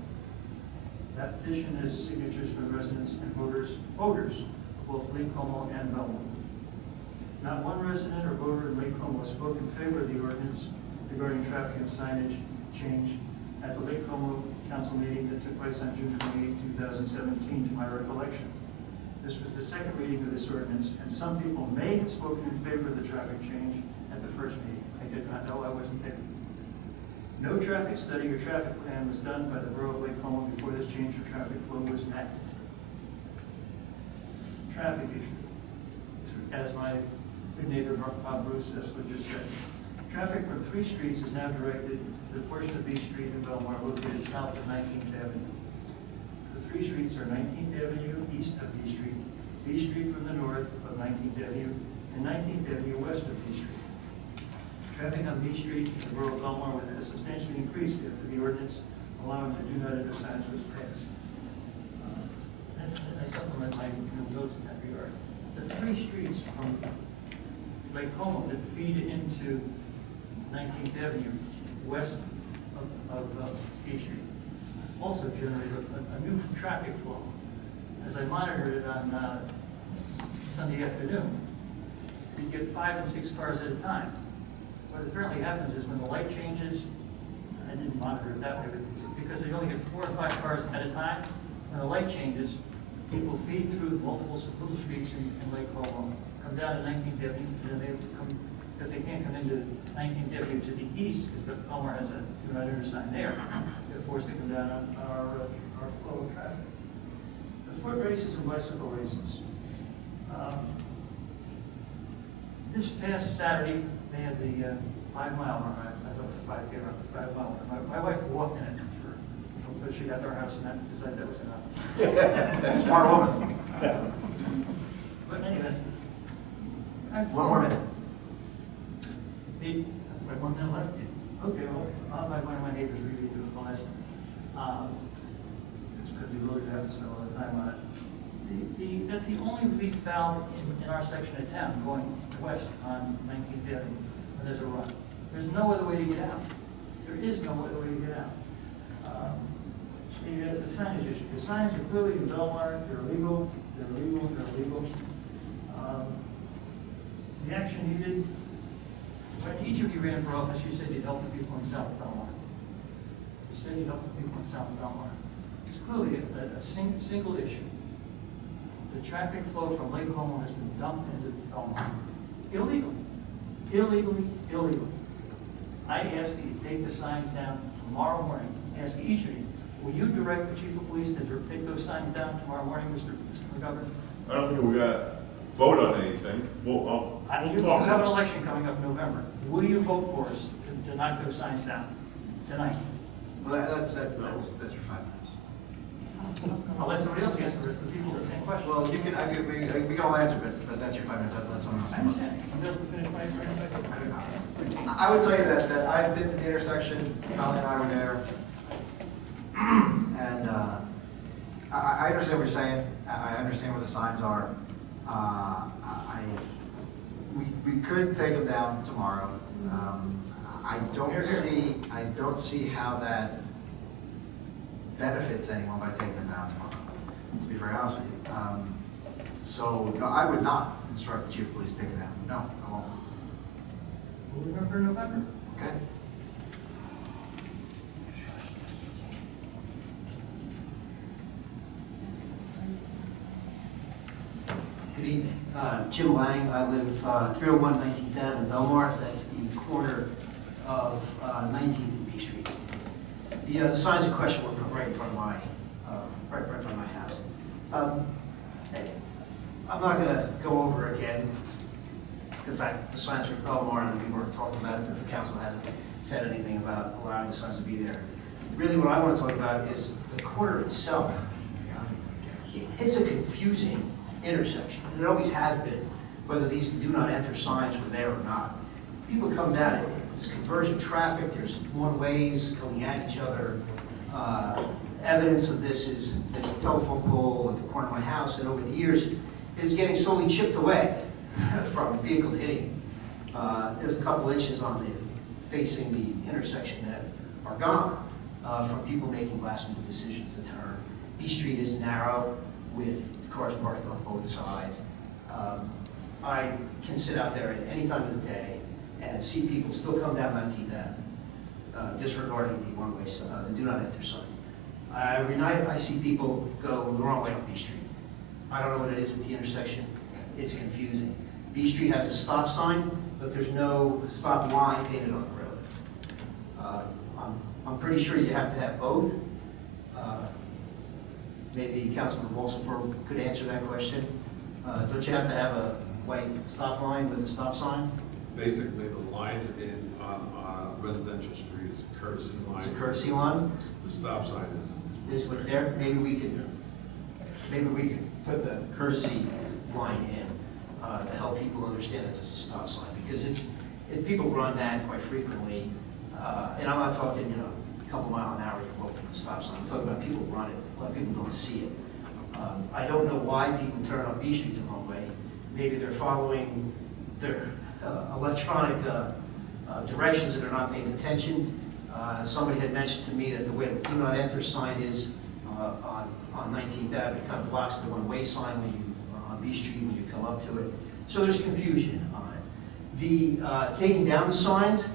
That petition has signatures from residents and voters of both Lake Como and Belmar. Not one resident or voter in Lake Como spoke in favor of the ordinance regarding traffic and signage change at the Lake Como Council meeting that took place on June 28, 2017, to my recollection. This was the second reading of this ordinance, and some people may have spoken in favor of the traffic change at the first meeting. I did not know, I wasn't there. No traffic study or traffic plan was done by the borough of Lake Como before this change for traffic flow was enacted. Traffic issue. As my good neighbor Bob Bruce just said, traffic from 3 streets is now directed to the portion of B Street in Belmar located south of 19th Avenue. The 3 streets are 19th Avenue east of B Street from the north of 19th Avenue, and 19th Avenue west of B Street. Traffic on B Street in the borough of Belmar has substantially increased after the ordinance allowing the do not enter signs was passed. I supplement my notes in that regard. The 3 streets from Lake Como that feed into 19th Avenue west of B Street also generate a new traffic flow. As I monitored it on Sunday afternoon, you get 5 and 6 cars at a time. What apparently happens is when the light changes, I didn't monitor it that way, but because they only get 4 or 5 cars at a time, when the light changes, people feed through multiple little streets in Lake Como, come down to 19th Avenue, and then they come, because they can't come into 19th Avenue to the east, because Belmar has a do not enter sign there. They're forced to come down on our flow of traffic. The foot races and bicycle races. This past Saturday, they had the 5 mile run. I thought it was a 5K run, the 5 mile run. My wife walked in it until she got to our house and then decided that was enough. That's a smart woman. But anyway, One more minute. Wait, 1 minute left? Okay, well, one of my neighbors really do it the last time. It's because we really haven't spent a lot of time on it. That's the only relief valve in our section of town going west on 19th Avenue when there's a run. There's no other way to get out. There is no other way to get out. The signage issue. The signs are clearly in Belmar. They're illegal. They're illegal. They're illegal. The action needed. When each of you ran for office, you said you'd help the people in South Belmar. You said you'd help the people in South Belmar. It's clearly a single issue. The traffic flow from Lake Como has been dumped into Belmar. Illegally. I ask that you take the signs down tomorrow morning. Ask each of you, will you direct the chief of police to take those signs down tomorrow morning, Mr. McGovern? I don't think we gotta vote on anything. We'll You have an election coming up in November. Will you vote for us to knock those signs down tonight? Well, that's your 5 minutes. I'll let somebody else answer the rest of the people the same question. Well, you can, we can all answer, but that's your 5 minutes. Let someone else. I understand. Somebody else will finish my I would tell you that I've been to the intersection, Colleen and I were there, and I understand what you're saying. I understand where the signs are. We could take them down tomorrow. I don't see how that benefits anyone by taking them down tomorrow, to be very honest with you. So, no, I would not instruct the chief of police to take it down. No, I won't. We'll remember in November. Okay? Good evening. Jim Lang. I live 301 19th Avenue in Belmar. That's the corner of 19th and B Street. The signs in question were put right in front of my, right in front of my house. I'm not gonna go over again the fact that the signs were Belmar and we weren't talking about it, that the council hasn't said anything about allowing the signs to be there. Really what I want to talk about is the corner itself. It's a confusing intersection, and it always has been, whether these do not enter signs were there or not. People come down, there's conversion traffic, there's one-ways coming at each other. Evidence of this is, there's a telephone pole at the corner of my house, and over the years, it's getting slowly chipped away from vehicles hitting. There's a couple inches on the, facing the intersection that are gone from people making last-minute decisions to turn. B Street is narrow with cars parked on both sides. I can sit out there at any time of the day and see people still come down 19th Avenue, disregarding the one-way, the do not enter sign. Every night I see people go the wrong way on B Street. I don't know what it is with the intersection. It's confusing. B Street has a stop sign, but there's no stop line painted on the road. I'm pretty sure you have to have both. Maybe Councilman Walsenburg could answer that question. Don't you have to have a white stop line with a stop sign? Basically, the line on a residential street is a courtesy line. It's a courtesy line? The stop sign Is what's there? Maybe we could put the courtesy line in to help people understand that it's a stop sign, because if people run that quite frequently, and I'm not talking, a couple mile an hour you're walking the stop sign. I'm talking about people run it. A lot of people don't see it. I don't know why people turn on B Street the wrong way. Maybe they're following their electronic directions and they're not paying attention. Somebody had mentioned to me that the way the do not enter sign is on 19th Avenue, it kind of blocks the one-way sign when you on B Street when you come up to it. So there's confusion on it. The taking down the signs,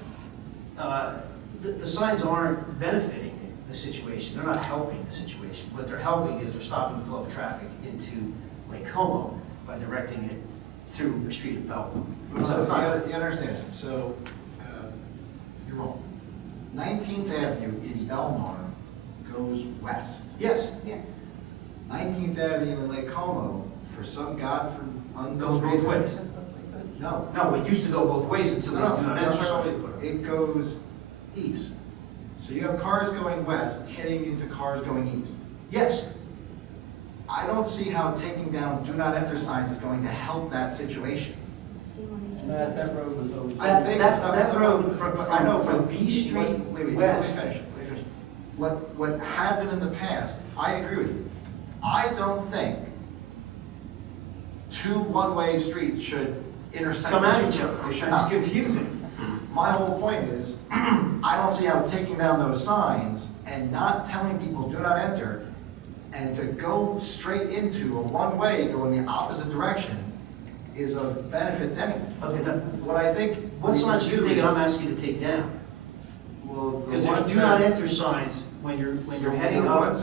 the signs aren't benefiting the situation. They're not helping the situation. What they're helping is they're stopping the flow of traffic into Lake Como by directing it through the street of Belmar. So it's not- You understand, so, you're wrong. 19th Avenue in Belmar goes west. Yes. 19th Avenue in Lake Como, for some Goes unknown both reason. ways. No. No, it used to go both ways until No, they do not no, enter sign. it goes east. So you have cars going west heading into cars going east. Yes. I don't see how taking down do not enter signs is going to help that situation. That road was always. I think That road I know, from but B Street wait, west. let me finish. What had been in the past, I agree with you. I don't think two one-way streets should intersect. Come at each other. They should It's not. confusing. My whole point is, I don't see how taking down those signs and not telling people do not enter, and to go straight into a one-way, go in the opposite direction, is of benefit to anyone. Okay, now, What I think. what we signs do should you do think is- I'm asking you to take down? Well, the Because there's ones do not that, enter signs when you're heading the up. ones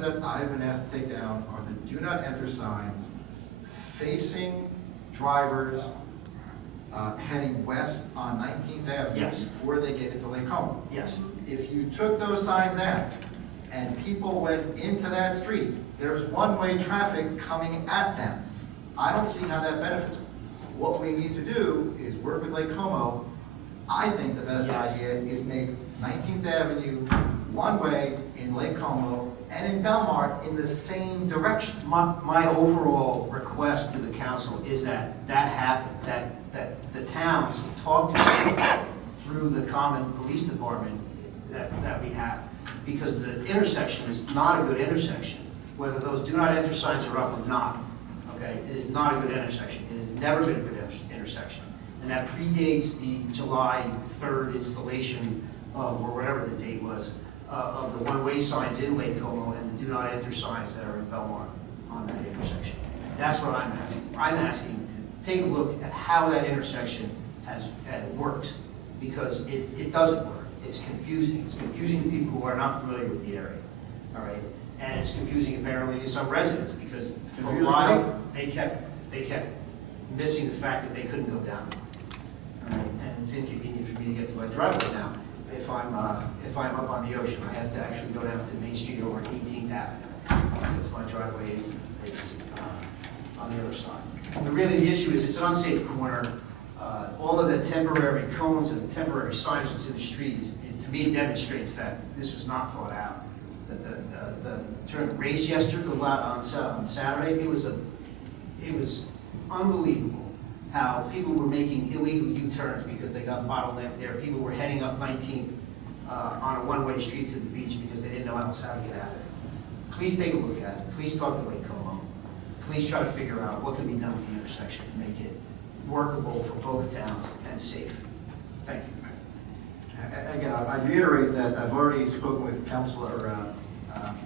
that I've been asked to take down are the do not enter signs facing drivers heading west on 19th Avenue Yes. before they get into Lake Como. Yes. If you took those signs out and people went into that street, there's one-way traffic coming at them. I don't see how that benefits them. What we need to do is work with Lake Como. I think the best Yes. idea is make 19th Avenue one-way in Lake Como and in Belmar in the same direction. My overall request to the council is that happen, that the towns talk to through the common police department that we have. Because the intersection is not a good intersection, whether those do not enter signs are up or not. Okay, it is not a good intersection. It has never been a good intersection. And that predates the July 3rd installation of, or whatever the date was, of the one-way signs in Lake Como and the do not enter signs that are in Belmar on that intersection. That's what I'm asking. I'm asking to take a look at how that intersection works, because it doesn't work. It's confusing. It's confusing to people who are not familiar with the area, all right? And it's confusing apparently to some residents, because for a confusing while, me. they kept missing the fact that they couldn't go down. All right? And it's inconvenient for me to get to my driveway now. If if I'm up on the ocean. I have to actually go down to Main Street over 18th Avenue, because my driveway is on the other side. But really, the issue is it's an unsafe corner. All of the temporary cones and the temporary signage that's in the street to me demonstrates that this was not thought out. That the turn race yesterday on Saturday, it was unbelievable how people were making illegal U-turns because they got bottlenecked there. People were heading up 19th on a one-way street to the beach because they didn't know else how to get out of it. Please take a look at it. Please talk to Lake Como. Please try to figure out what can be done with the intersection to make it workable for both towns and safe. Thank you. Again, I reiterate that I've already spoken with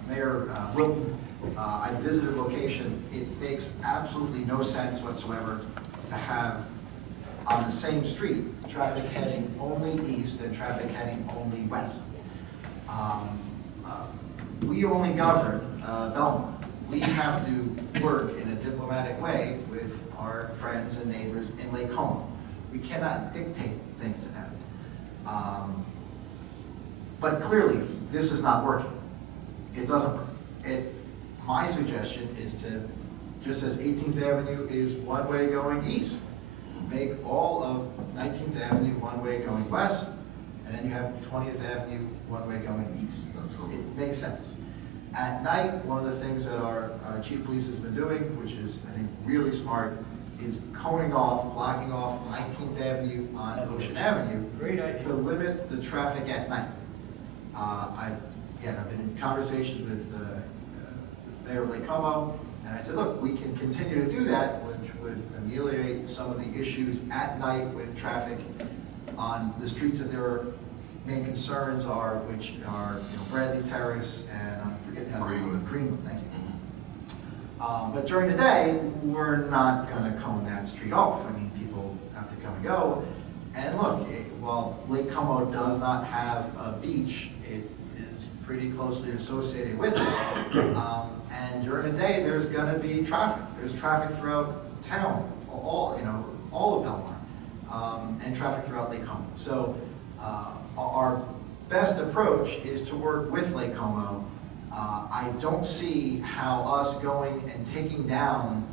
Mayor Wilton. I visited the location. It makes absolutely no sense whatsoever to have on the same street, traffic heading only east and traffic heading only west. We only govern Belmar. We have to work in a diplomatic way with our friends and neighbors in Lake Como. We cannot dictate things to them. But clearly, this is not working. It doesn't work. My suggestion is to, just as 18th Avenue is one way going east, make all of 19th Avenue one way going west, and then you have 20th Avenue one way going east. It makes sense. At night, one of the things that our chief of police has been doing, which is, I think, really smart, is coning off, blocking off 19th Avenue on Ocean Avenue. Great idea. To limit the traffic at night. I've been in conversations with Mayor of Lake Como, and I said, look, we can continue to do that, which would ameliorate some of the issues at night with traffic on the streets that their main concerns are, which are Bradley Terrace and I'm forgetting Greenwood. Thank you. But during the day, we're not going to cone that street off. I mean, people have to come and go. And look, while Lake Como does not have a beach, it is pretty closely associated with it. And during the day, there's going to be traffic. There's traffic throughout town, all of Belmar, and traffic throughout Lake Como. So our best approach is to work with Lake Como. I don't see how us going and taking down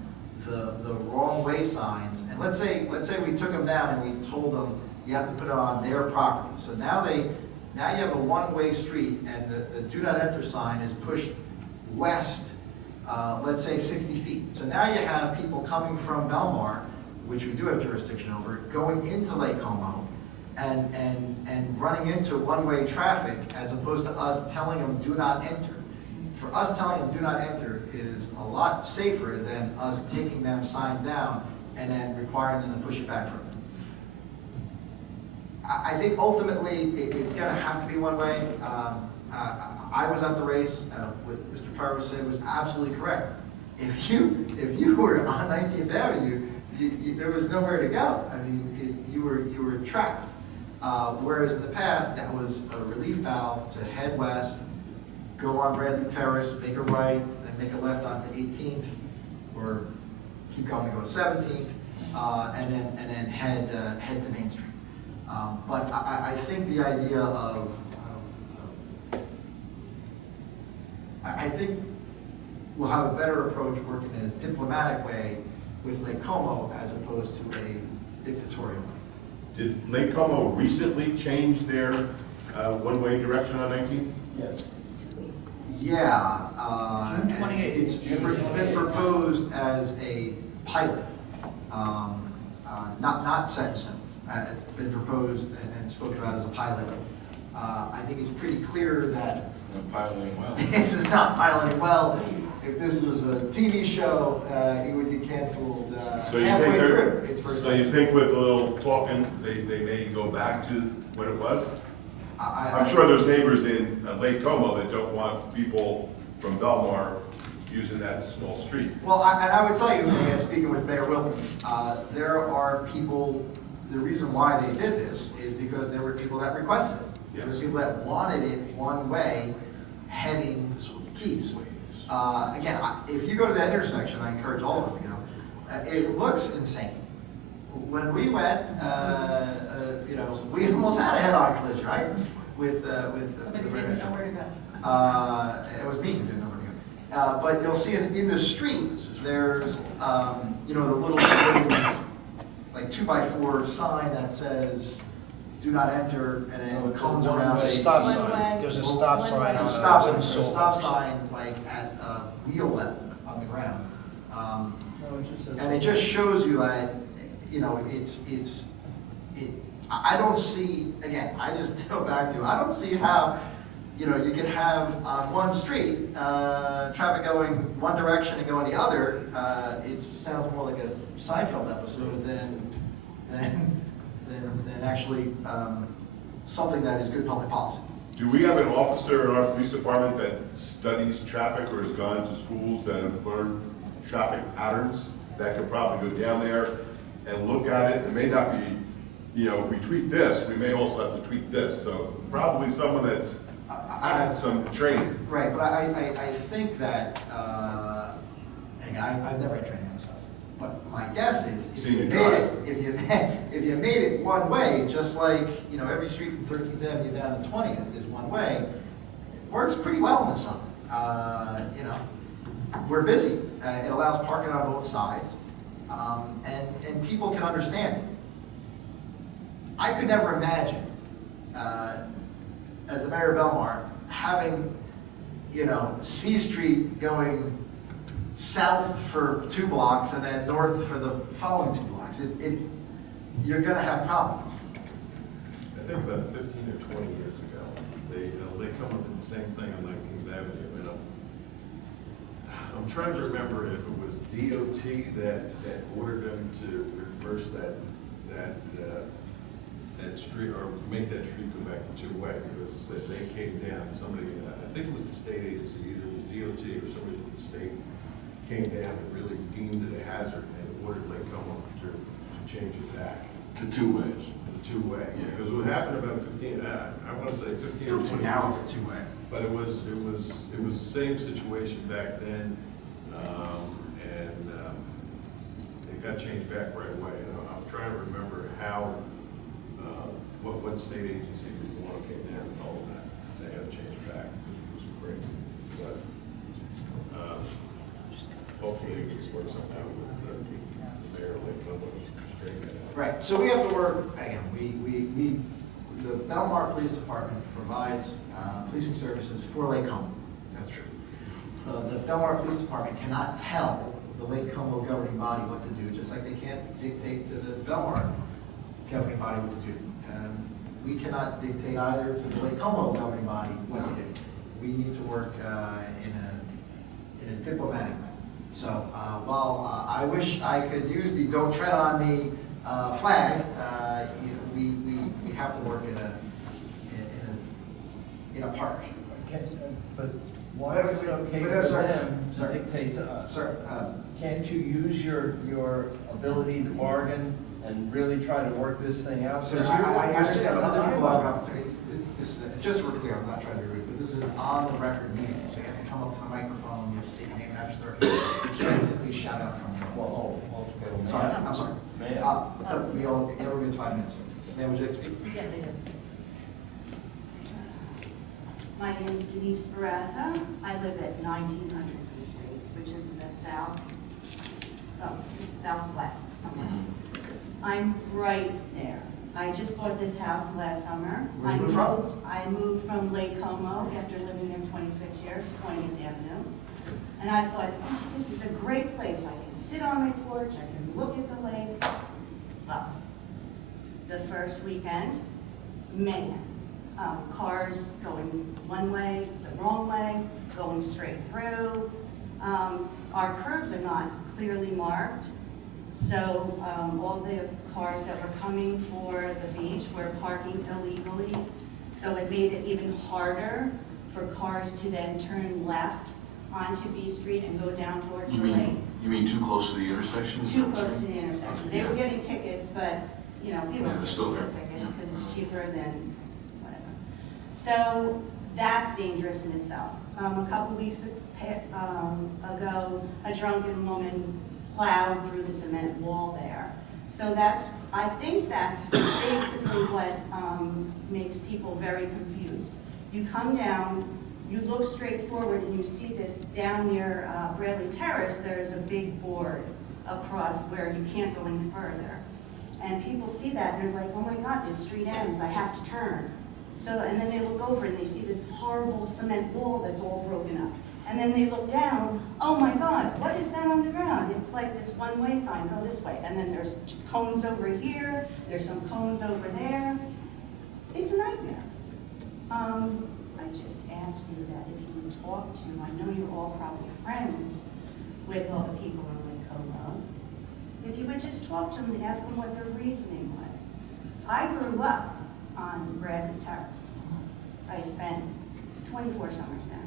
the wrong way signs, and let's say we took them down and we told them you have to put it on their property. So now you have a one-way street, and the do not enter sign is pushed west, let's say 60 feet. So now you have people coming from Belmar, which we do have jurisdiction over, going into Lake Como and running into one-way traffic, as opposed to us telling them do not enter. For us telling them do not enter is a lot safer than us taking them signs down and then requiring them to push it back from them. I think ultimately it's going to have to be one way. I was at the race. What Mr. Parvo said was absolutely correct. If you were on 19th Avenue, there was nowhere to go. I mean, you were trapped. Whereas in the past, that was a relief valve to head west, go on Bradley Terrace, make a right, then make a left onto 18th, or keep going to go to 17th, and then head to Main Street. But I think the idea of I think we'll have a better approach working in a diplomatic way with Lake Como as opposed to a dictatorial way. Did Lake Como recently change their one-way direction on 19th? Yes. Yeah, and it's been proposed as a pilot, not set in stone. It's been proposed and spoken about as a pilot. I think it's pretty clear that It's not piloting well. this is not piloting well. If this was a TV show, it would get canceled halfway through its first So you episode. think with a little talking, they may go back to what it was? I'm I- sure there's neighbors in Lake Como that don't want people from Belmar using that small street. Well, and I would tell you, again, speaking with Mayor Wilton, there are people, the reason why they did this is because there were people that requested it. There were Yes. people that wanted it one way, heading east. Again, if you go to that intersection, I encourage all of us to go, it looks insane. When we went, we almost had a head-on collision, right? with Somebody the didn't know where to go. It was me who didn't know where to go. But you'll see in the street, there's, the little like 2x4 sign that says, "Do not enter," and then cones around. There's a it. stop One sign, way. there's a stop One sign way. on There's a the. stop sign, on the there's a stop sign like at wheel level on the ground. And it just shows you that, I don't see, again, I just go back to, I don't see how, you could have on one street, traffic going one direction and going the other. It sounds more like a Seinfeld episode than actually something that is good public policy. Do we have an officer in our police department that studies traffic or has gone to schools that have learned traffic patterns that could probably go down there and look at it? It may not be, if we tweak this, we may also have to tweak this. So probably someone that's had some training. Right, but I think that, again, I've never had training on this stuff, but my guess is, if you made it one way, just like, every street from 13th Avenue down to 20th is one way, it works pretty well in the summer. We're busy, it allows parking on both sides, and people can understand it. I could never imagine, as the mayor of Belmar, having, C Street going south for 2 blocks and then north for the following 2 blocks. You're gonna have problems. I think about 15 or 20 years ago, they come up with the same thing on 19th Avenue, I'm trying to remember if it was DOT that ordered them to reverse that street, or make that street go back to 2-way, because they came down, somebody, I think it was the state agency, either it was DOT or somebody from the state, came down and really deemed it a hazard and ordered Lake Como to change it back. To 2 ways. The 2-way. Yeah. Because what happened about 15, I want to say 15 or Still 20 too years narrow ago. for 2-way. But it was the same situation back then, and it got changed back right away. And I'm trying to remember how, what state agency was the one who came down and told them that they had to change it back because it was crazy. But hopefully we can work something out with the mayor of Lake Como to straighten that out. Right, so we have to work, again, the Belmar Police Department provides policing services for Lake Como, that's true. The Belmar Police Department cannot tell the Lake Como governing body what to do, just like they can't dictate to the Belmar governing body what to do. We cannot dictate either to the Lake Como governing body what to do. We need to work in a diplomatic way. So while I wish I could use the "Don't Tread on Me" flag, we have to work in a partnership. But why is it okay But, for sir, them to sir. dictate to us? Sir, Can't you use your ability to bargain and really try to work this thing out? sir, I understand, but other people have an opportunity. Just so we're clear, I'm not trying to be rude, but this is an on-the-record meeting, so you have to come up to the microphone, you have to state your name and address. You can't simply shout out from your office. Sorry, I'm sorry. Ma'am? Everyone gets 5 minutes. Ma'am, would you like to speak? Yes, I do. My name is Denise Barraza. I live at 1900 Street, which is in the southwest somewhere. I'm right there. I just bought this house last summer. Where you moved from? I moved from Lake Como after living there 26 years, 20th Avenue. And I thought, oh, this is a great place. I can sit on my porch, I can look at the lake. Well, the first weekend, man, cars going one way, the wrong way, going straight through. Our curbs are not clearly marked, so all the cars that were coming for the beach were parking illegally. So it made it even harder for cars to then turn left onto B Street and go down towards the lake. You mean too close to the intersection? Too close to the intersection. They were getting tickets, but, people Yeah, don't they're still get there. tickets because it's cheaper than whatever. So that's dangerous in itself. A couple weeks ago, a drunken woman plowed through the cement wall there. So I think that's basically what makes people very confused. You come down, you look straight forward, and you see this down near Bradley Terrace, there's a big board across where you can't go any further. And people see that, and they're like, oh my God, this street ends, I have to turn. So, and then they look over and they see this horrible cement wall that's all broken up. And then they look down, oh my God, what is that on the ground? It's like this one-way sign, go this way. And then there's cones over here, there's some cones over there. It's a nightmare. I just ask you that if you would talk to, I know you're all probably friends with all the people in Lake Como. If you would just talk to them and ask them what their reasoning was. I grew up on Bradley Terrace. I spent 24 summers there.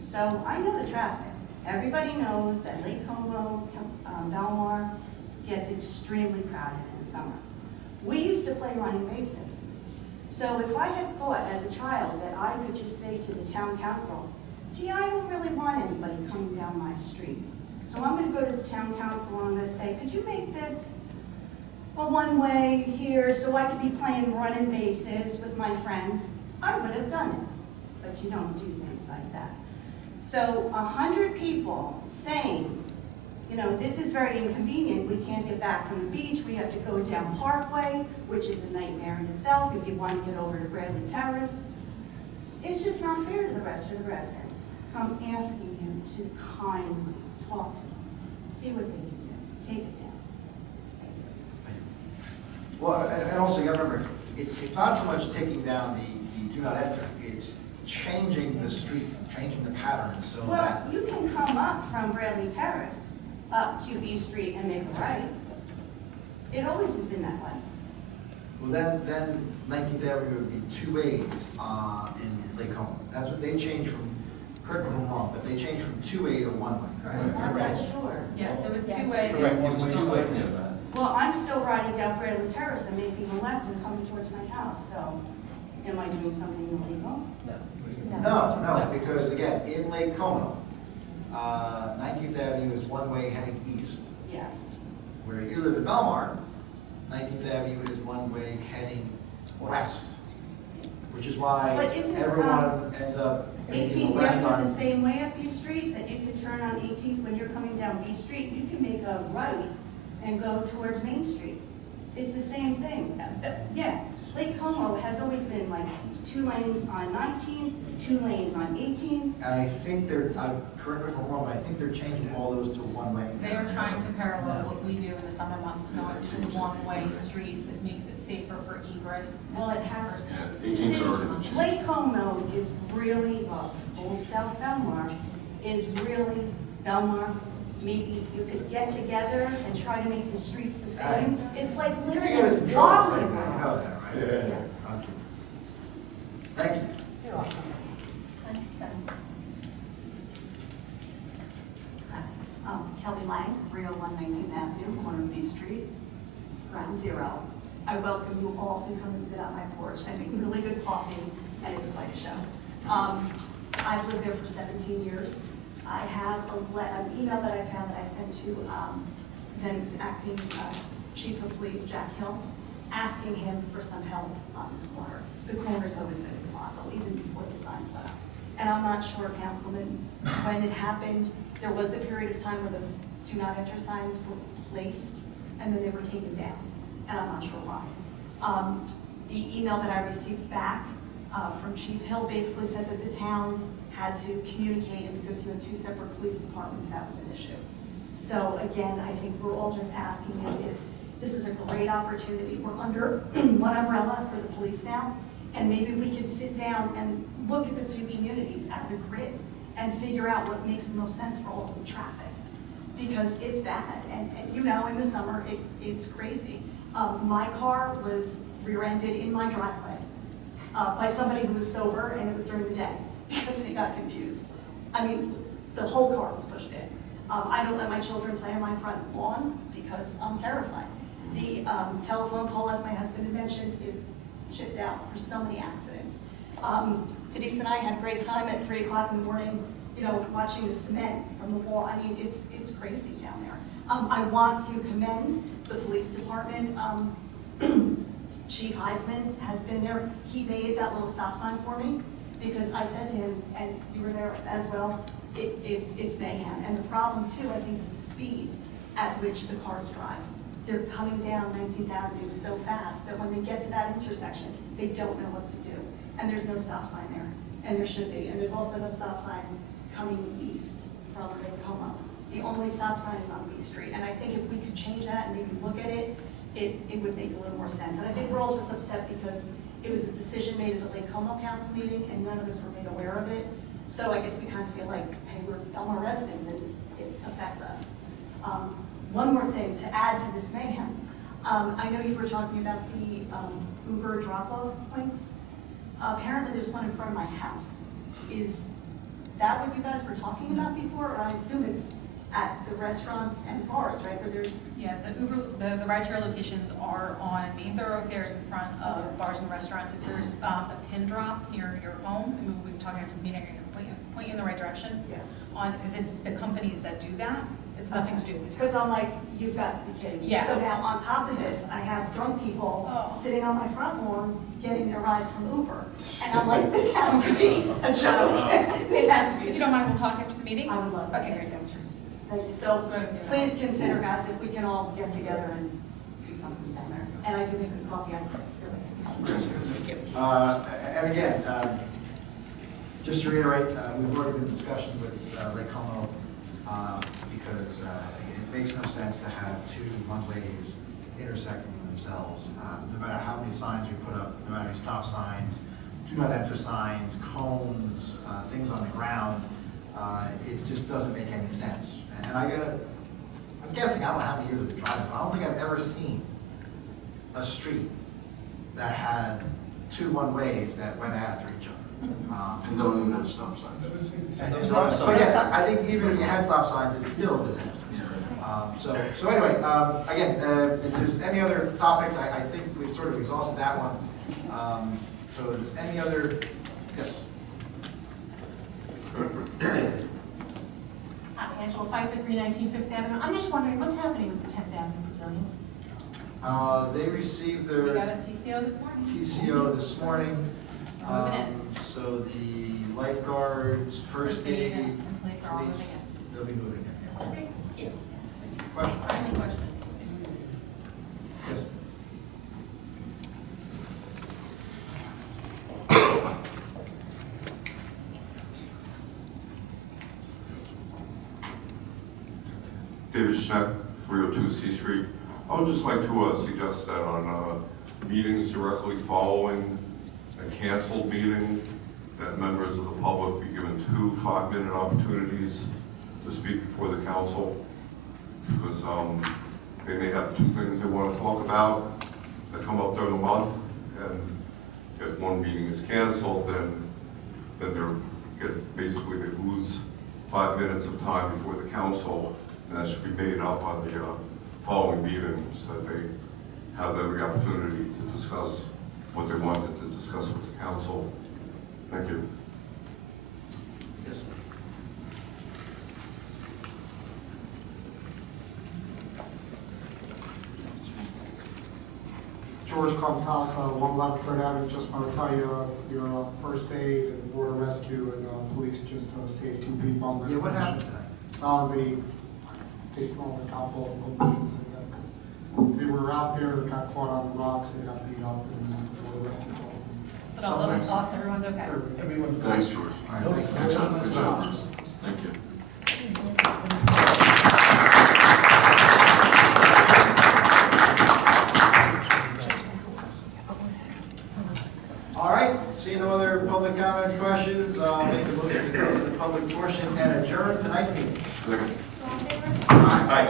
So I know the traffic. Everybody knows that Lake Como, Belmar gets extremely crowded in the summer. We used to play running bases. So if I had thought as a child that I could just say to the town council, gee, I don't really want anybody coming down my street. So I'm going to go to the town council and I'm going to say, could you make this a one-way here so I could be playing running bases with my friends? I would have done it. But you don't do things like that. So 100 people saying, you know, this is very inconvenient. We can't get back from the beach. We have to go down Parkway, which is a nightmare in itself if you want to get over to Bradley Terrace. It's just not fair to the rest of the residents. So I'm asking you to kindly talk to them, see what they can do, take it down. Well, and also you gotta remember, it's not so much taking down the do not enter, it's changing the street, changing the pattern so that. Well, you can come up from Bradley Terrace up to B Street and make a right. It always has been that way. Well, then 19th Avenue would be two ways in Lake Como. That's what they changed from, correct me if I'm wrong, but they changed from two-way to one-way. I'm not sure. Yes, it was two-way. Correct, it was two-way. Well, I'm still riding down Bradley Terrace and making a left and coming towards my house, so am I doing something illegal? No, because again, in Lake Como, 19th Avenue is one-way heading east. Yes. Where you live in Belmar, 19th Avenue is one-way heading west. Which is why But isn't, everyone ends up making a 18th left Avenue on. the same way up B Street, that you can turn on 18th when you're coming down B Street, you can make a right and go towards Main Street. It's the same thing. Yeah, Lake Como has always been like 2 lanes on 19th, 2 lanes on 18th. And I think correct me if I'm wrong, but I think they're changing all those to one-way. They are trying to parallel what we do in the summer months, going to one-way streets. It makes it safer for egress. Well, it has, Yeah, 18's already been changed. Lake Como is really, Old South Belmar is really Belmar. Maybe you could get together and try to make the streets the same. It's like You're living gonna in get us in trouble Wobbly. saying that, you know that, right? Yeah. Okay. Thank you. You're welcome. Kelly Lang, 301 19th Avenue, corner of B Street, ground zero. I welcome you all to come and sit on my porch. I make really good coffee, and it's quite a show. I've lived there for 17 years. I have an email that I found that I sent to then acting chief of police, Jack Hill, asking him for some help on this corner. The corner's always been his model, even before the signs went up. And I'm not sure, Councilman, when it happened, there was a period of time where those do not enter signs were placed, and then they were taken down, and I'm not sure why. The email that I received back from Chief Hill basically said that the towns had to communicate, and because you have 2 separate police departments, that was an issue. So again, I think we're all just asking you if this is a great opportunity. We're under one umbrella for the police now, and maybe we could sit down and look at the 2 communities as a grid and figure out what makes the most sense for all of the traffic. Because it's bad, and you know, in the summer, it's crazy. My car was rear-ended in my driveway by somebody who was sober, and it was during the day because they got confused. I mean, the whole car was pushed in. I don't let my children play on my front lawn because I'm terrified. The telephone pole, as my husband had mentioned, is chipped out for so many accidents. Denise and I had a great time at 3 o'clock in the morning, you know, watching the cement from the wall. I mean, it's crazy down there. I want to commend the police department. Chief Heisman has been there. He made that little stop sign for me, because I said to him, and you were there as well, it's mayhem. And the problem too, I think, is the speed at which the cars drive. They're coming down 19th Avenue so fast that when they get to that intersection, they don't know what to do. And there's no stop sign there, and there should be. And there's also no stop sign coming east from Lake Como. The only stop sign is on B Street. And I think if we could change that and maybe look at it, it would make a little more sense. And I think we're all just upset because it was a decision made at the Lake Como Council meeting, and none of us were made aware of it. So I guess we kind of feel like, hey, we're Belmar residents, and it affects us. One more thing to add to this mayhem. I know you were talking about the Uber drop-off points. Apparently there's one in front of my house. Is that what you guys were talking about before? Or I assume it's at the restaurants and bars, right, where there's... Yeah, the rideshare locations are on main thoroughfares in front of bars and restaurants. If there's a pin drop near your home, I mean, we've been talking to meeting, point you in the right direction. Yeah. Because it's the companies that do that. It's nothing to do with the Because I'm like, you've got to be kidding me. Yeah. So now on top of this, I have drunk people sitting on my front lawn getting their rides from Uber. And I'm like, this has to be a joke. This has to be. If you don't mind, we'll talk after the meeting. I would love that. Okay. Thank you. So please consider, guys, if we can all get together and do something down there. And I do make good coffee. And again, just to reiterate, we've already been in discussion with Lake Como, because it makes no sense to have two one-ways intersecting themselves. No matter how many signs we put up, no matter how many stop signs, do not enter signs, cones, things on the ground, it just doesn't make any sense. And I'm guessing, I don't know how many years I've been driving, but I don't think I've ever seen a street that had two one-ways that went after each other. And don't even have stop signs. But yeah, I think even if you had stop signs, it's still a disaster. So anyway, again, if there's any other topics, I think we've sort of exhausted that one. So if there's any other, yes? Angela, 55319 Fifth Avenue. I'm just wondering, what's happening with the 10th Avenue Pavilion? They received We their got a TCO this morning. TCO this morning. Moving in. So the lifeguards, first aid, And police are all moving police, in. they'll be moving in. Okay. Question? Any question? Yes. David Schneck, 302 C Street. I would just like to suggest that on meetings directly following a canceled meeting, that members of the public be given 2 5-minute opportunities to speak before the council, because they may have 2 things they want to talk about that come up during the month, and if one meeting is canceled, then basically they lose 5 minutes of time before the council, and that should be made up on the following meeting, so that they have every opportunity to discuss what they wanted to discuss with the council. Thank you. Yes. George Comtasa, 111 Third Avenue. Just want to tell you, your first aid and water rescue and police just saved 2 people. Yeah, what happened tonight? They smelled a couple of emotions in them because they were out there, they got caught on the rocks, they got beat up, and the water rescue called them. But all everyone's okay. Thanks, George. Good job, good job. Thank you. All right, seeing no other public comments, questions, I'll make a motion to close the public portion and adjourn tonight's meeting. Second. Aye.